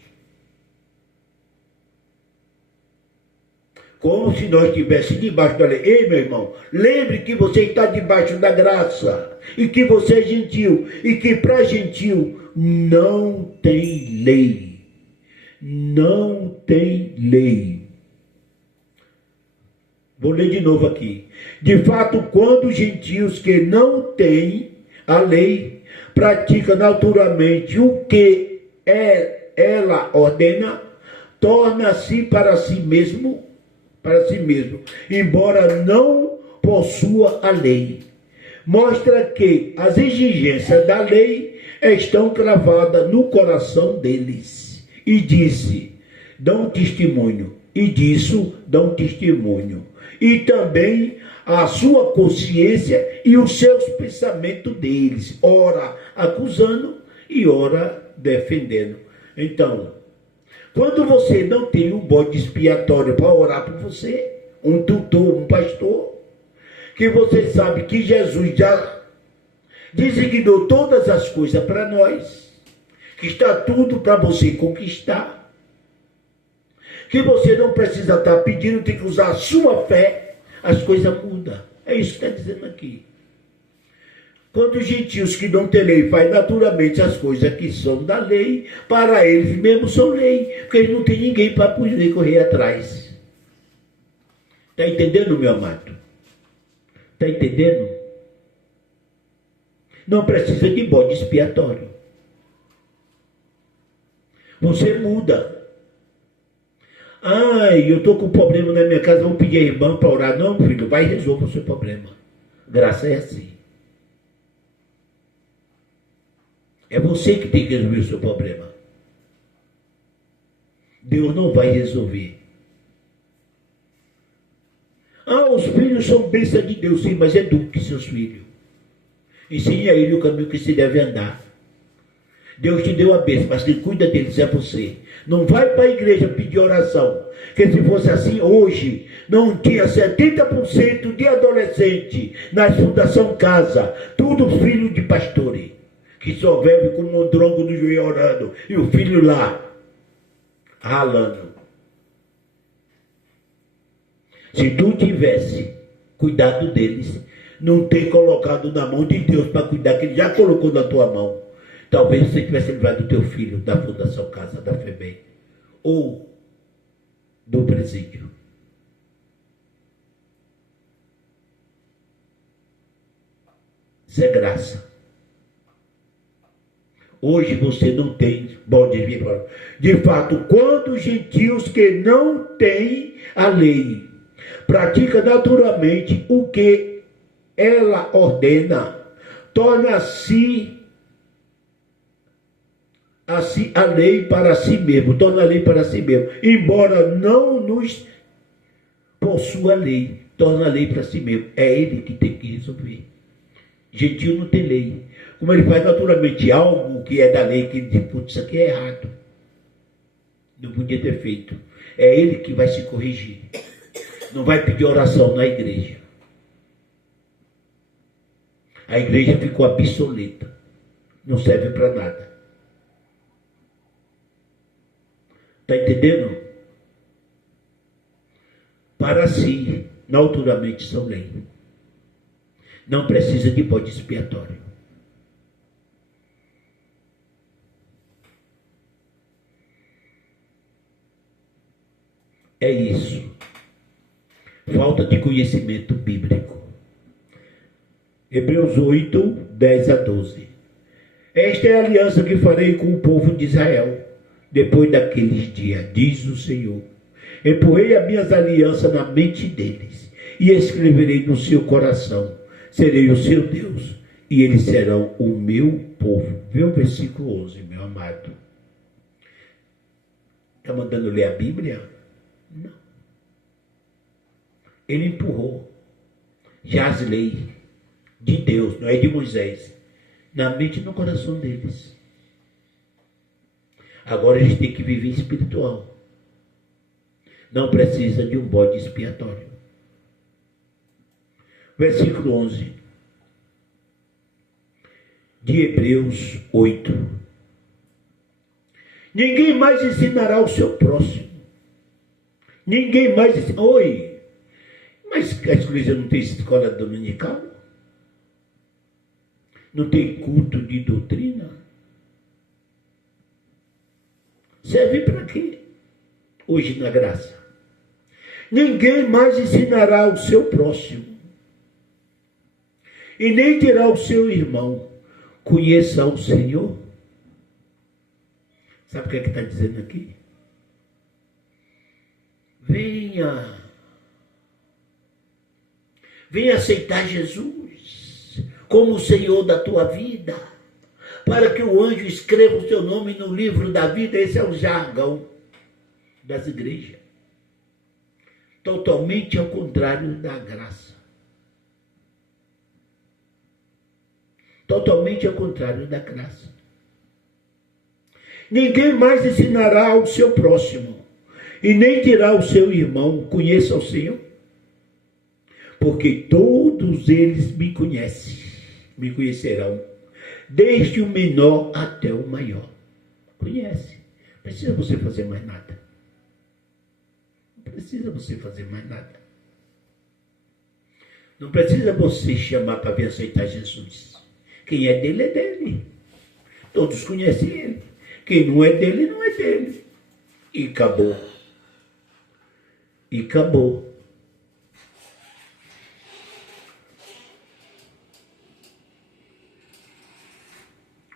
Como se nós estivéssemos debaixo da lei. Ei, meu irmão, lembre que você está debaixo da graça, e que você é gentil, e que para gentil não tem lei. Não tem lei. Vou ler de novo aqui. De fato, quando os gentios que não têm a lei praticam naturalmente o que ela ordena, torna-se para si mesmo, embora não possua a lei. mostra que as exigências da lei estão cravadas no coração deles. E disse, dão testemunho. E disso dão testemunho. E também a sua consciência e os seus pensamentos deles, ora acusando e ora defendendo. Então, quando você não tem um bode expiatório para orar por você, um tutor, um pastor, que você sabe que Jesus já designou todas as coisas para nós, que está tudo para você conquistar, que você não precisa estar pedindo, tem que usar a sua fé, as coisas mudam. É isso que está dizendo aqui. Quando os gentios que não têm lei fazem naturalmente as coisas que são da lei, para eles mesmos são lei, porque eles não têm ninguém para poder correr atrás. Está entendendo, meu amado? Está entendendo? Não precisa de bode expiatório. Você muda. Eu estou com um problema na minha casa, vou pedir a irmã para orar. Não, filho, vai e resolva o seu problema. Graça é assim. É você que tem que resolver o seu problema. Deus não vai resolver. Os filhos são bênção de Deus, sim, mas eduque seus filhos. Ensine a ele o caminho que se deve andar. Deus te deu a bênção, mas quem cuida deles é você. Não vai para a igreja pedir oração. Porque se fosse assim, hoje, não tinha 70% de adolescente na Fundação Casa, tudo filho de pastores, que só vive com um mondrongo no joelho orando, e o filho lá, ralando. Se tu tivesse cuidado deles, não ter colocado na mão de Deus para cuidar, que ele já colocou na tua mão, talvez você tivesse livrado o teu filho da Fundação Casa, da FEBEM, ou do presídio. Isso é graça. Hoje você não tem bode expiatório. De fato, quando os gentios que não têm a lei praticam naturalmente o que ela ordena, torna-se a lei para si mesmo, torna a lei para si mesmo, embora não nos possua a lei, torna a lei para si mesmo. É ele que tem que resolver. Gentio não tem lei. Como ele faz naturalmente algo que é da lei, que ele diz, putz, isso aqui é errado, não podia ter feito. É ele que vai se corrigir. Não vai pedir oração na igreja. A igreja ficou obsoleta. Não serve para nada. Está entendendo? Para si, naturalmente são lei. Não precisa de bode expiatório. É isso. Falta de conhecimento bíblico. Hebreus 8, 10 a 12. Esta é a aliança que farei com o povo de Israel depois daqueles dias, diz o Senhor. Empoei as minhas alianças na mente deles e escreverei no seu coração. Serei o seu Deus e eles serão o meu povo. Vê o versículo 11, meu amado. Está mandando ler a Bíblia? Não. Ele empurrou já as leis de Deus, não é de Moisés, na mente e no coração deles. Agora a gente tem que viver espiritual. Não precisa de um bode expiatório. Versículo 11 de Hebreus 8. Ninguém mais ensinará o seu próximo. Ninguém mais ensinará. Oi, mas a igreja não tem escola dominical? Não tem culto de doutrina? Serve para quê? Hoje na graça. Ninguém mais ensinará o seu próximo. E nem dirá ao seu irmão, conheça o Senhor. Sabe o que é que está dizendo aqui? Venha aceitar Jesus. como o Senhor da tua vida, para que o anjo escreva o seu nome no livro da vida. Esse é o jargão das igrejas. Totalmente ao contrário da graça. Totalmente ao contrário da graça. Ninguém mais ensinará ao seu próximo, e nem dirá ao seu irmão: conheça o Senhor, porque todos eles me conhecerão, desde o menor até o maior. Conhece. Não precisa você fazer mais nada. Não precisa você fazer mais nada. Não precisa você chamar para vir aceitar Jesus. Quem é dele, é dele. Todos conhecem ele. Quem não é dele, não é dele. E acabou. E acabou.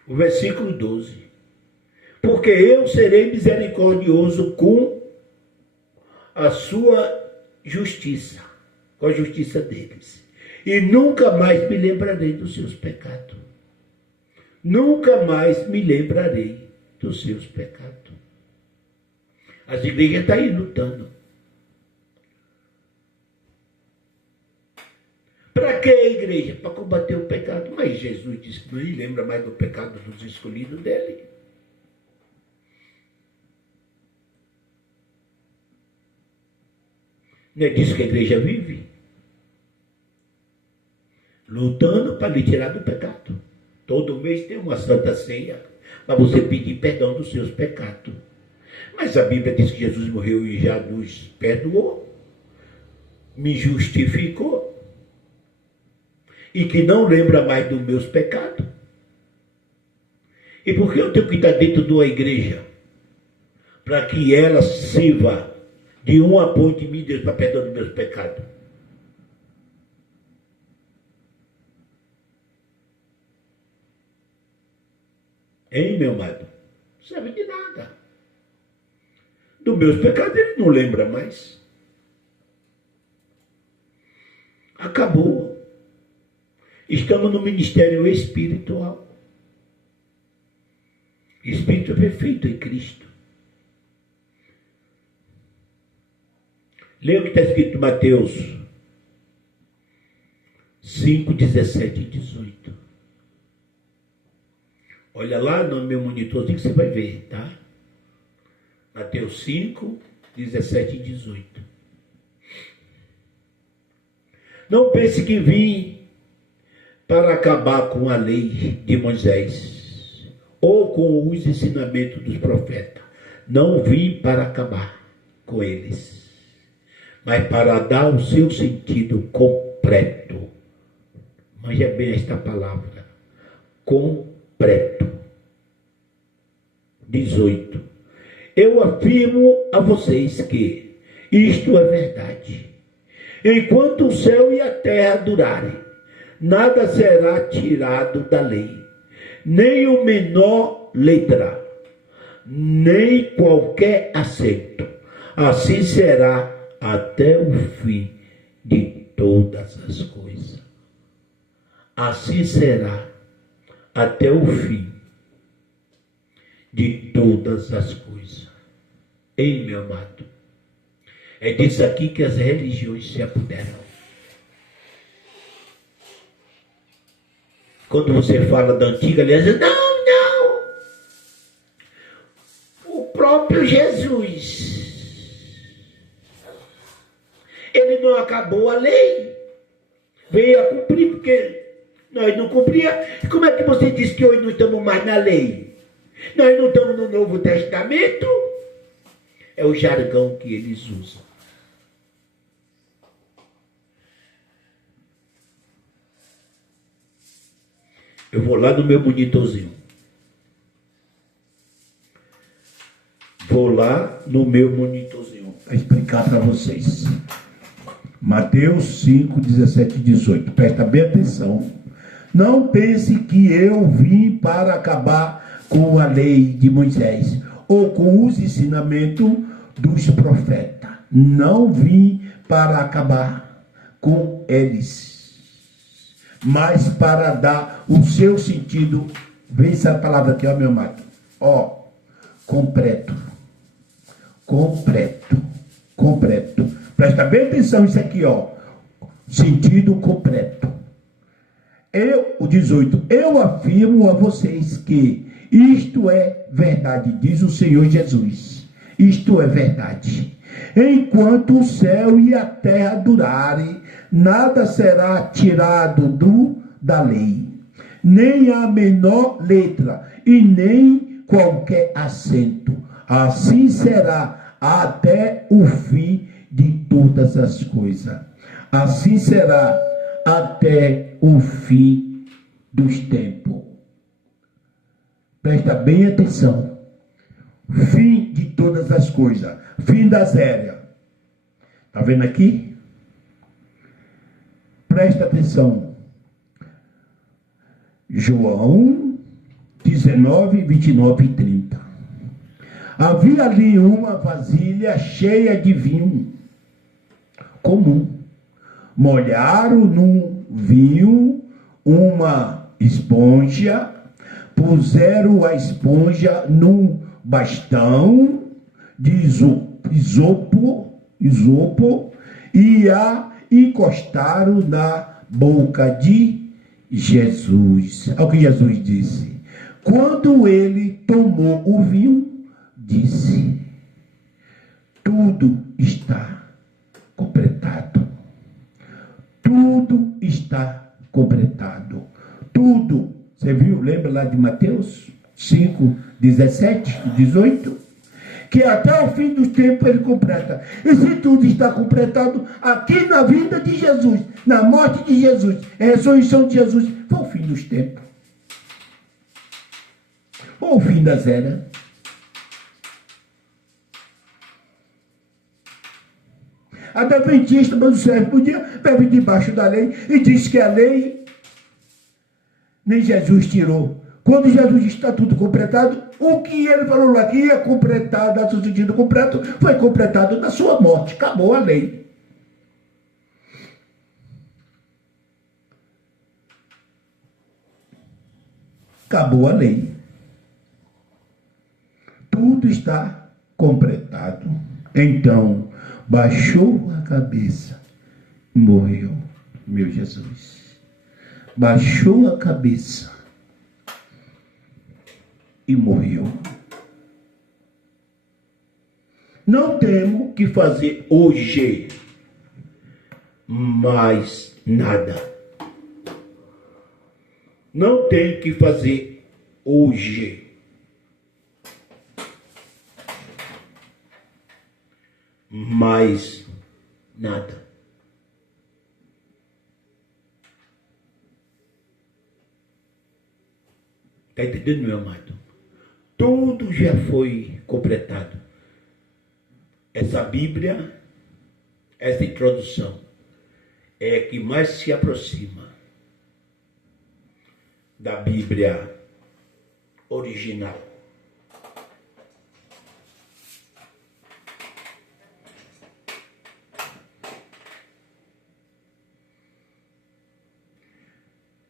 O versículo 12. Porque eu serei misericordioso com a sua justiça, com a justiça deles, e nunca mais me lembrarei dos seus pecados. Nunca mais me lembrarei dos seus pecados. As igrejas estão aí lutando. Para que a igreja? Para combater o pecado. Mas Jesus disse que não lembra mais do pecado dos escolhidos dele. Não é disso que a igreja vive? Lutando para lhe tirar do pecado. Todo mês tem uma santa ceia para você pedir perdão dos seus pecados. Mas a Bíblia diz que Jesus morreu e já nos perdoou, me justificou, e que não lembra mais dos meus pecados. E por que eu tenho que estar dentro de uma igreja? Para que ela sirva de um apoio de mim, Deus, para perdão dos meus pecados. Hein, meu amado? Não serve de nada. Dos meus pecados ele não lembra mais. Acabou. Estamos no ministério espiritual. Espírito é perfeito em Cristo. Leia o que está escrito em Mateus 5, 17 e 18. Olha lá no meu monitorzinho que você vai ver, tá? Mateus 5, 17 e 18. Não pense que vim para acabar com a lei de Moisés ou com os ensinamentos dos profetas. Não vim para acabar com eles, mas para dar o seu sentido completo. Manja bem esta palavra. Completo. 18. Eu afirmo a vocês que isto é verdade. Enquanto o céu e a terra durarem, nada será tirado da lei, nem o menor letra, nem qualquer acento. Assim será até o fim de todas as coisas. Assim será até o fim de todas as coisas. Ei, meu amado, é disso aqui que as religiões se apoderam. Quando você fala da antiga aliança, não. O próprio Jesus, ele não acabou a lei, veio a cumprir, porque nós não cumpríamos. Como é que você diz que hoje não estamos mais na lei? Nós não estamos no Novo Testamento? É o jargão que eles usam. Eu vou lá no meu monitorzinho. Vou explicar para vocês. Mateus 5, 17 e 18. Presta bem atenção. Não pense que eu vim para acabar com a lei de Moisés ou com os ensinamentos dos profetas. Não vim para acabar com eles, mas para dar o seu sentido. Vê essa palavra aqui, ó, meu amado. Ó, completo. Completo. Completo. Presta bem atenção isso aqui, ó. Sentido completo. O 18. Eu afirmo a vocês que isto é verdade, diz o Senhor Jesus. Isto é verdade. Enquanto o céu e a terra durarem, nada será tirado da lei, nem a menor letra, e nem qualquer acento. Assim será até o fim de todas as coisas. Assim será até o fim dos tempos. Presta bem atenção. Fim de todas as coisas. Fim das eras. Está vendo aqui? Presta atenção. João 19, 29 e 30. Havia ali uma vasilha cheia de vinho comum. Molharam no vinho uma esponja, puseram a esponja num bastão de isopo e a encostaram na boca de Jesus. Olha o que Jesus disse. Quando ele tomou o vinho, disse: tudo está completado. Tudo está completado. Tudo. Você viu? Lembra lá de Mateus 5, 17, 18? Que até o fim dos tempos ele completa. E se tudo está completado aqui na vida de Jesus, na morte de Jesus, a ressurreição de Jesus, foi o fim dos tempos. Ou o fim das eras. A adventista, mas o servo podia vive debaixo da lei e diz que a lei nem Jesus tirou. Quando Jesus está tudo completado, o que ele falou lá que ia completar, dar seu sentido completo, foi completado na sua morte. Acabou a lei. Acabou a lei. Tudo está completado. Então, baixou a cabeça e morreu, meu Jesus. Baixou a cabeça e morreu. Não temos que fazer hoje mais nada. Não tem que fazer hoje mais nada. Está entendendo, meu amado? Tudo já foi completado. Essa Bíblia, essa introdução, é a que mais se aproxima da Bíblia original.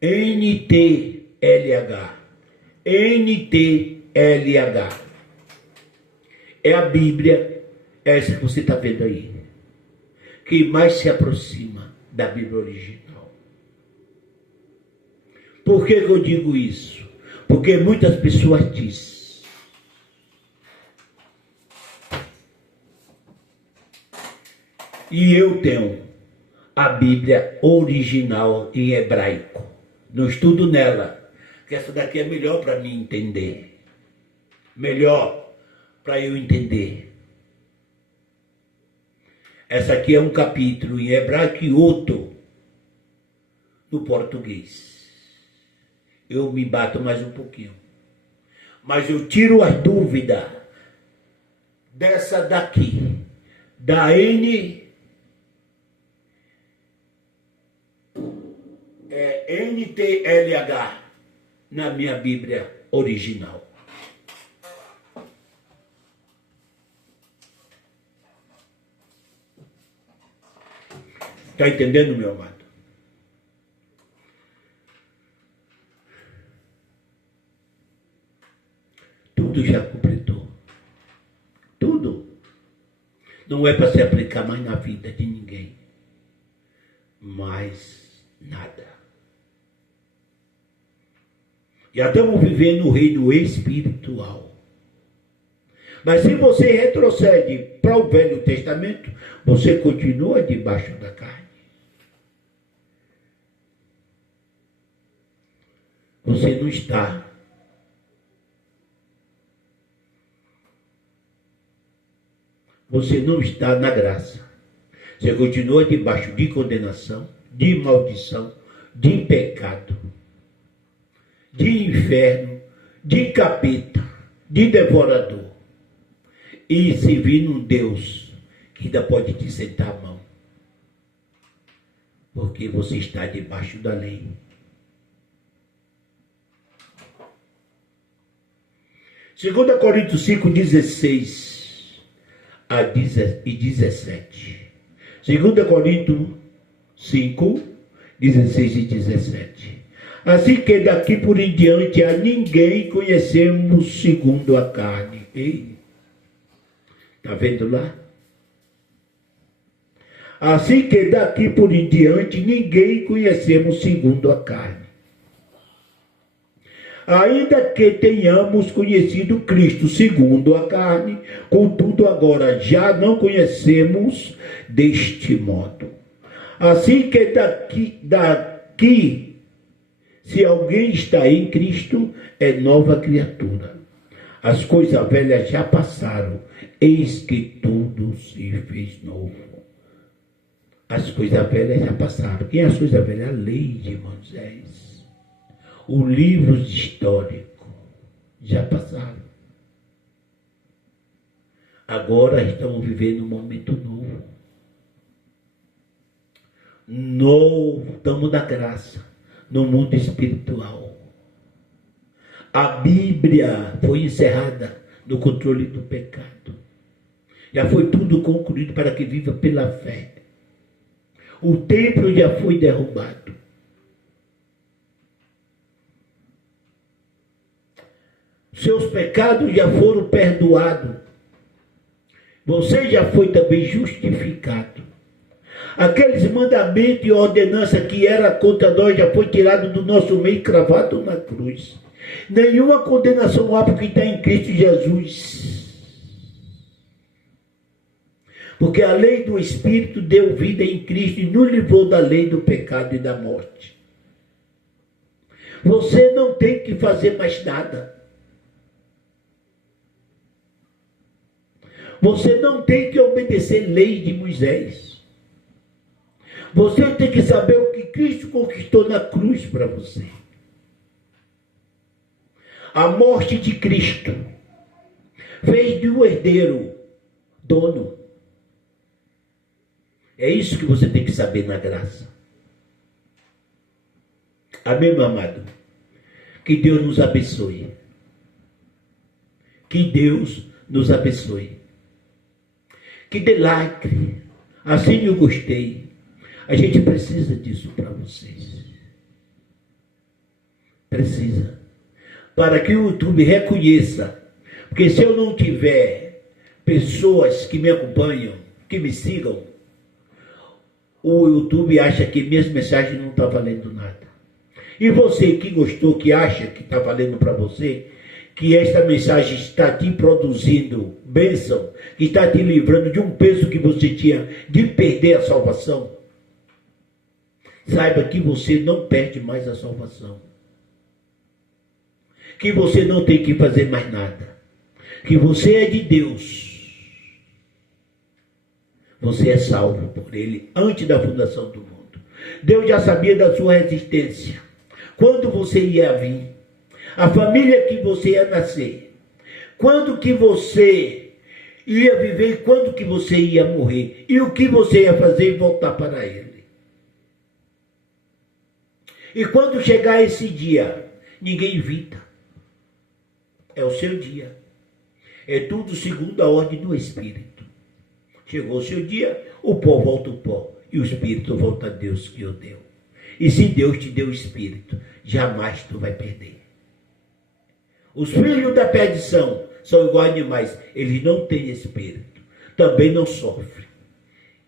NTLH. NTLH. É a Bíblia, essa que você está vendo aí, que mais se aproxima da Bíblia original. Por que eu digo isso? Porque muitas pessoas dizem: e eu tenho a Bíblia original em hebraico. Não estudo nela, porque essa daqui é melhor para mim entender. Melhor para eu entender. Essa aqui é um capítulo em hebraico e outro no português. Eu me bato mais um pouquinho. Mas eu tiro as dúvidas dessa daqui, da NTLH, na minha Bíblia original. Está entendendo, meu amado? Tudo já completou. Tudo. Não é para se aplicar mais na vida de ninguém. Mais nada. Já estamos vivendo o reino espiritual. Mas se você retrocede para o Velho Testamento, você continua debaixo da carne. Você não está. Você não está na graça. Você continua debaixo de condenação, de maldição, de pecado, de inferno, de capeta, de devorador. E servindo um Deus que ainda pode te sentar a mão. Porque você está debaixo da lei. Segunda Coríntios 5, 16 e 17. 2 Coríntios 5, 16 e 17. Assim que daqui por em diante a ninguém conhecemos segundo a carne. Está vendo lá? Assim que daqui por em diante ninguém conhecemos segundo a carne. Ainda que tenhamos conhecido Cristo segundo a carne, contudo agora já não conhecemos deste modo. Assim que daqui, se alguém está em Cristo, é nova criatura. As coisas velhas já passaram, eis que tudo se fez novo. As coisas velhas já passaram. Quem é as coisas velhas? A lei de Moisés. O livro histórico já passaram. Agora estamos vivendo um momento novo. Estamos na graça, no mundo espiritual. A Bíblia foi encerrada no controle do pecado. Já foi tudo concluído para que viva pela fé. O templo já foi derrubado. Seus pecados já foram perdoados. Você já foi também justificado. Aqueles mandamentos e ordenança que era contra nós já foi tirado do nosso meio e cravado na cruz. Nenhuma condenação há porque está em Cristo Jesus. Porque a lei do Espírito deu vida em Cristo e nos livrou da lei do pecado e da morte. Você não tem que fazer mais nada. Você não tem que obedecer lei de Moisés. Você tem que saber o que Cristo conquistou na cruz para você. A morte de Cristo fez de um herdeiro dono. É isso que você tem que saber na graça. Amém, meu amado? Que Deus nos abençoe. Que Deus nos abençoe. Que dê like. Assim eu gostei. A gente precisa disso para vocês. Precisa. Para que o YouTube reconheça. Porque se eu não tiver pessoas que me acompanham, que me sigam, o YouTube acha que minhas mensagens não estão valendo nada. E você que gostou, que acha que está valendo para você, que esta mensagem está te produzindo bênção, que está te livrando de um peso que você tinha de perder a salvação, saiba que você não perde mais a salvação. Que você não tem que fazer mais nada. Que você é de Deus. Você é salvo por Ele antes da fundação do mundo. Deus já sabia da sua existência. Quando você ia vir. A família que você ia nascer. Quando que você ia viver e quando que você ia morrer. E o que você ia fazer e voltar para Ele. E quando chegar esse dia, ninguém evita. É o seu dia. É tudo segundo a ordem do Espírito. Chegou o seu dia, o pó volta ao pó. E o Espírito volta a Deus que o deu. E se Deus te deu o Espírito, jamais tu vai perder. Os filhos da perdição são igual a animais. Eles não têm espírito. Também não sofrem.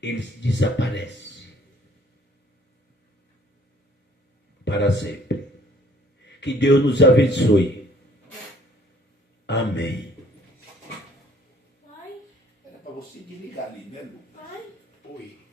Eles desaparecem. Para sempre. Que Deus nos abençoe. Amém. Era para você desligar ali, né, Lu? Oi.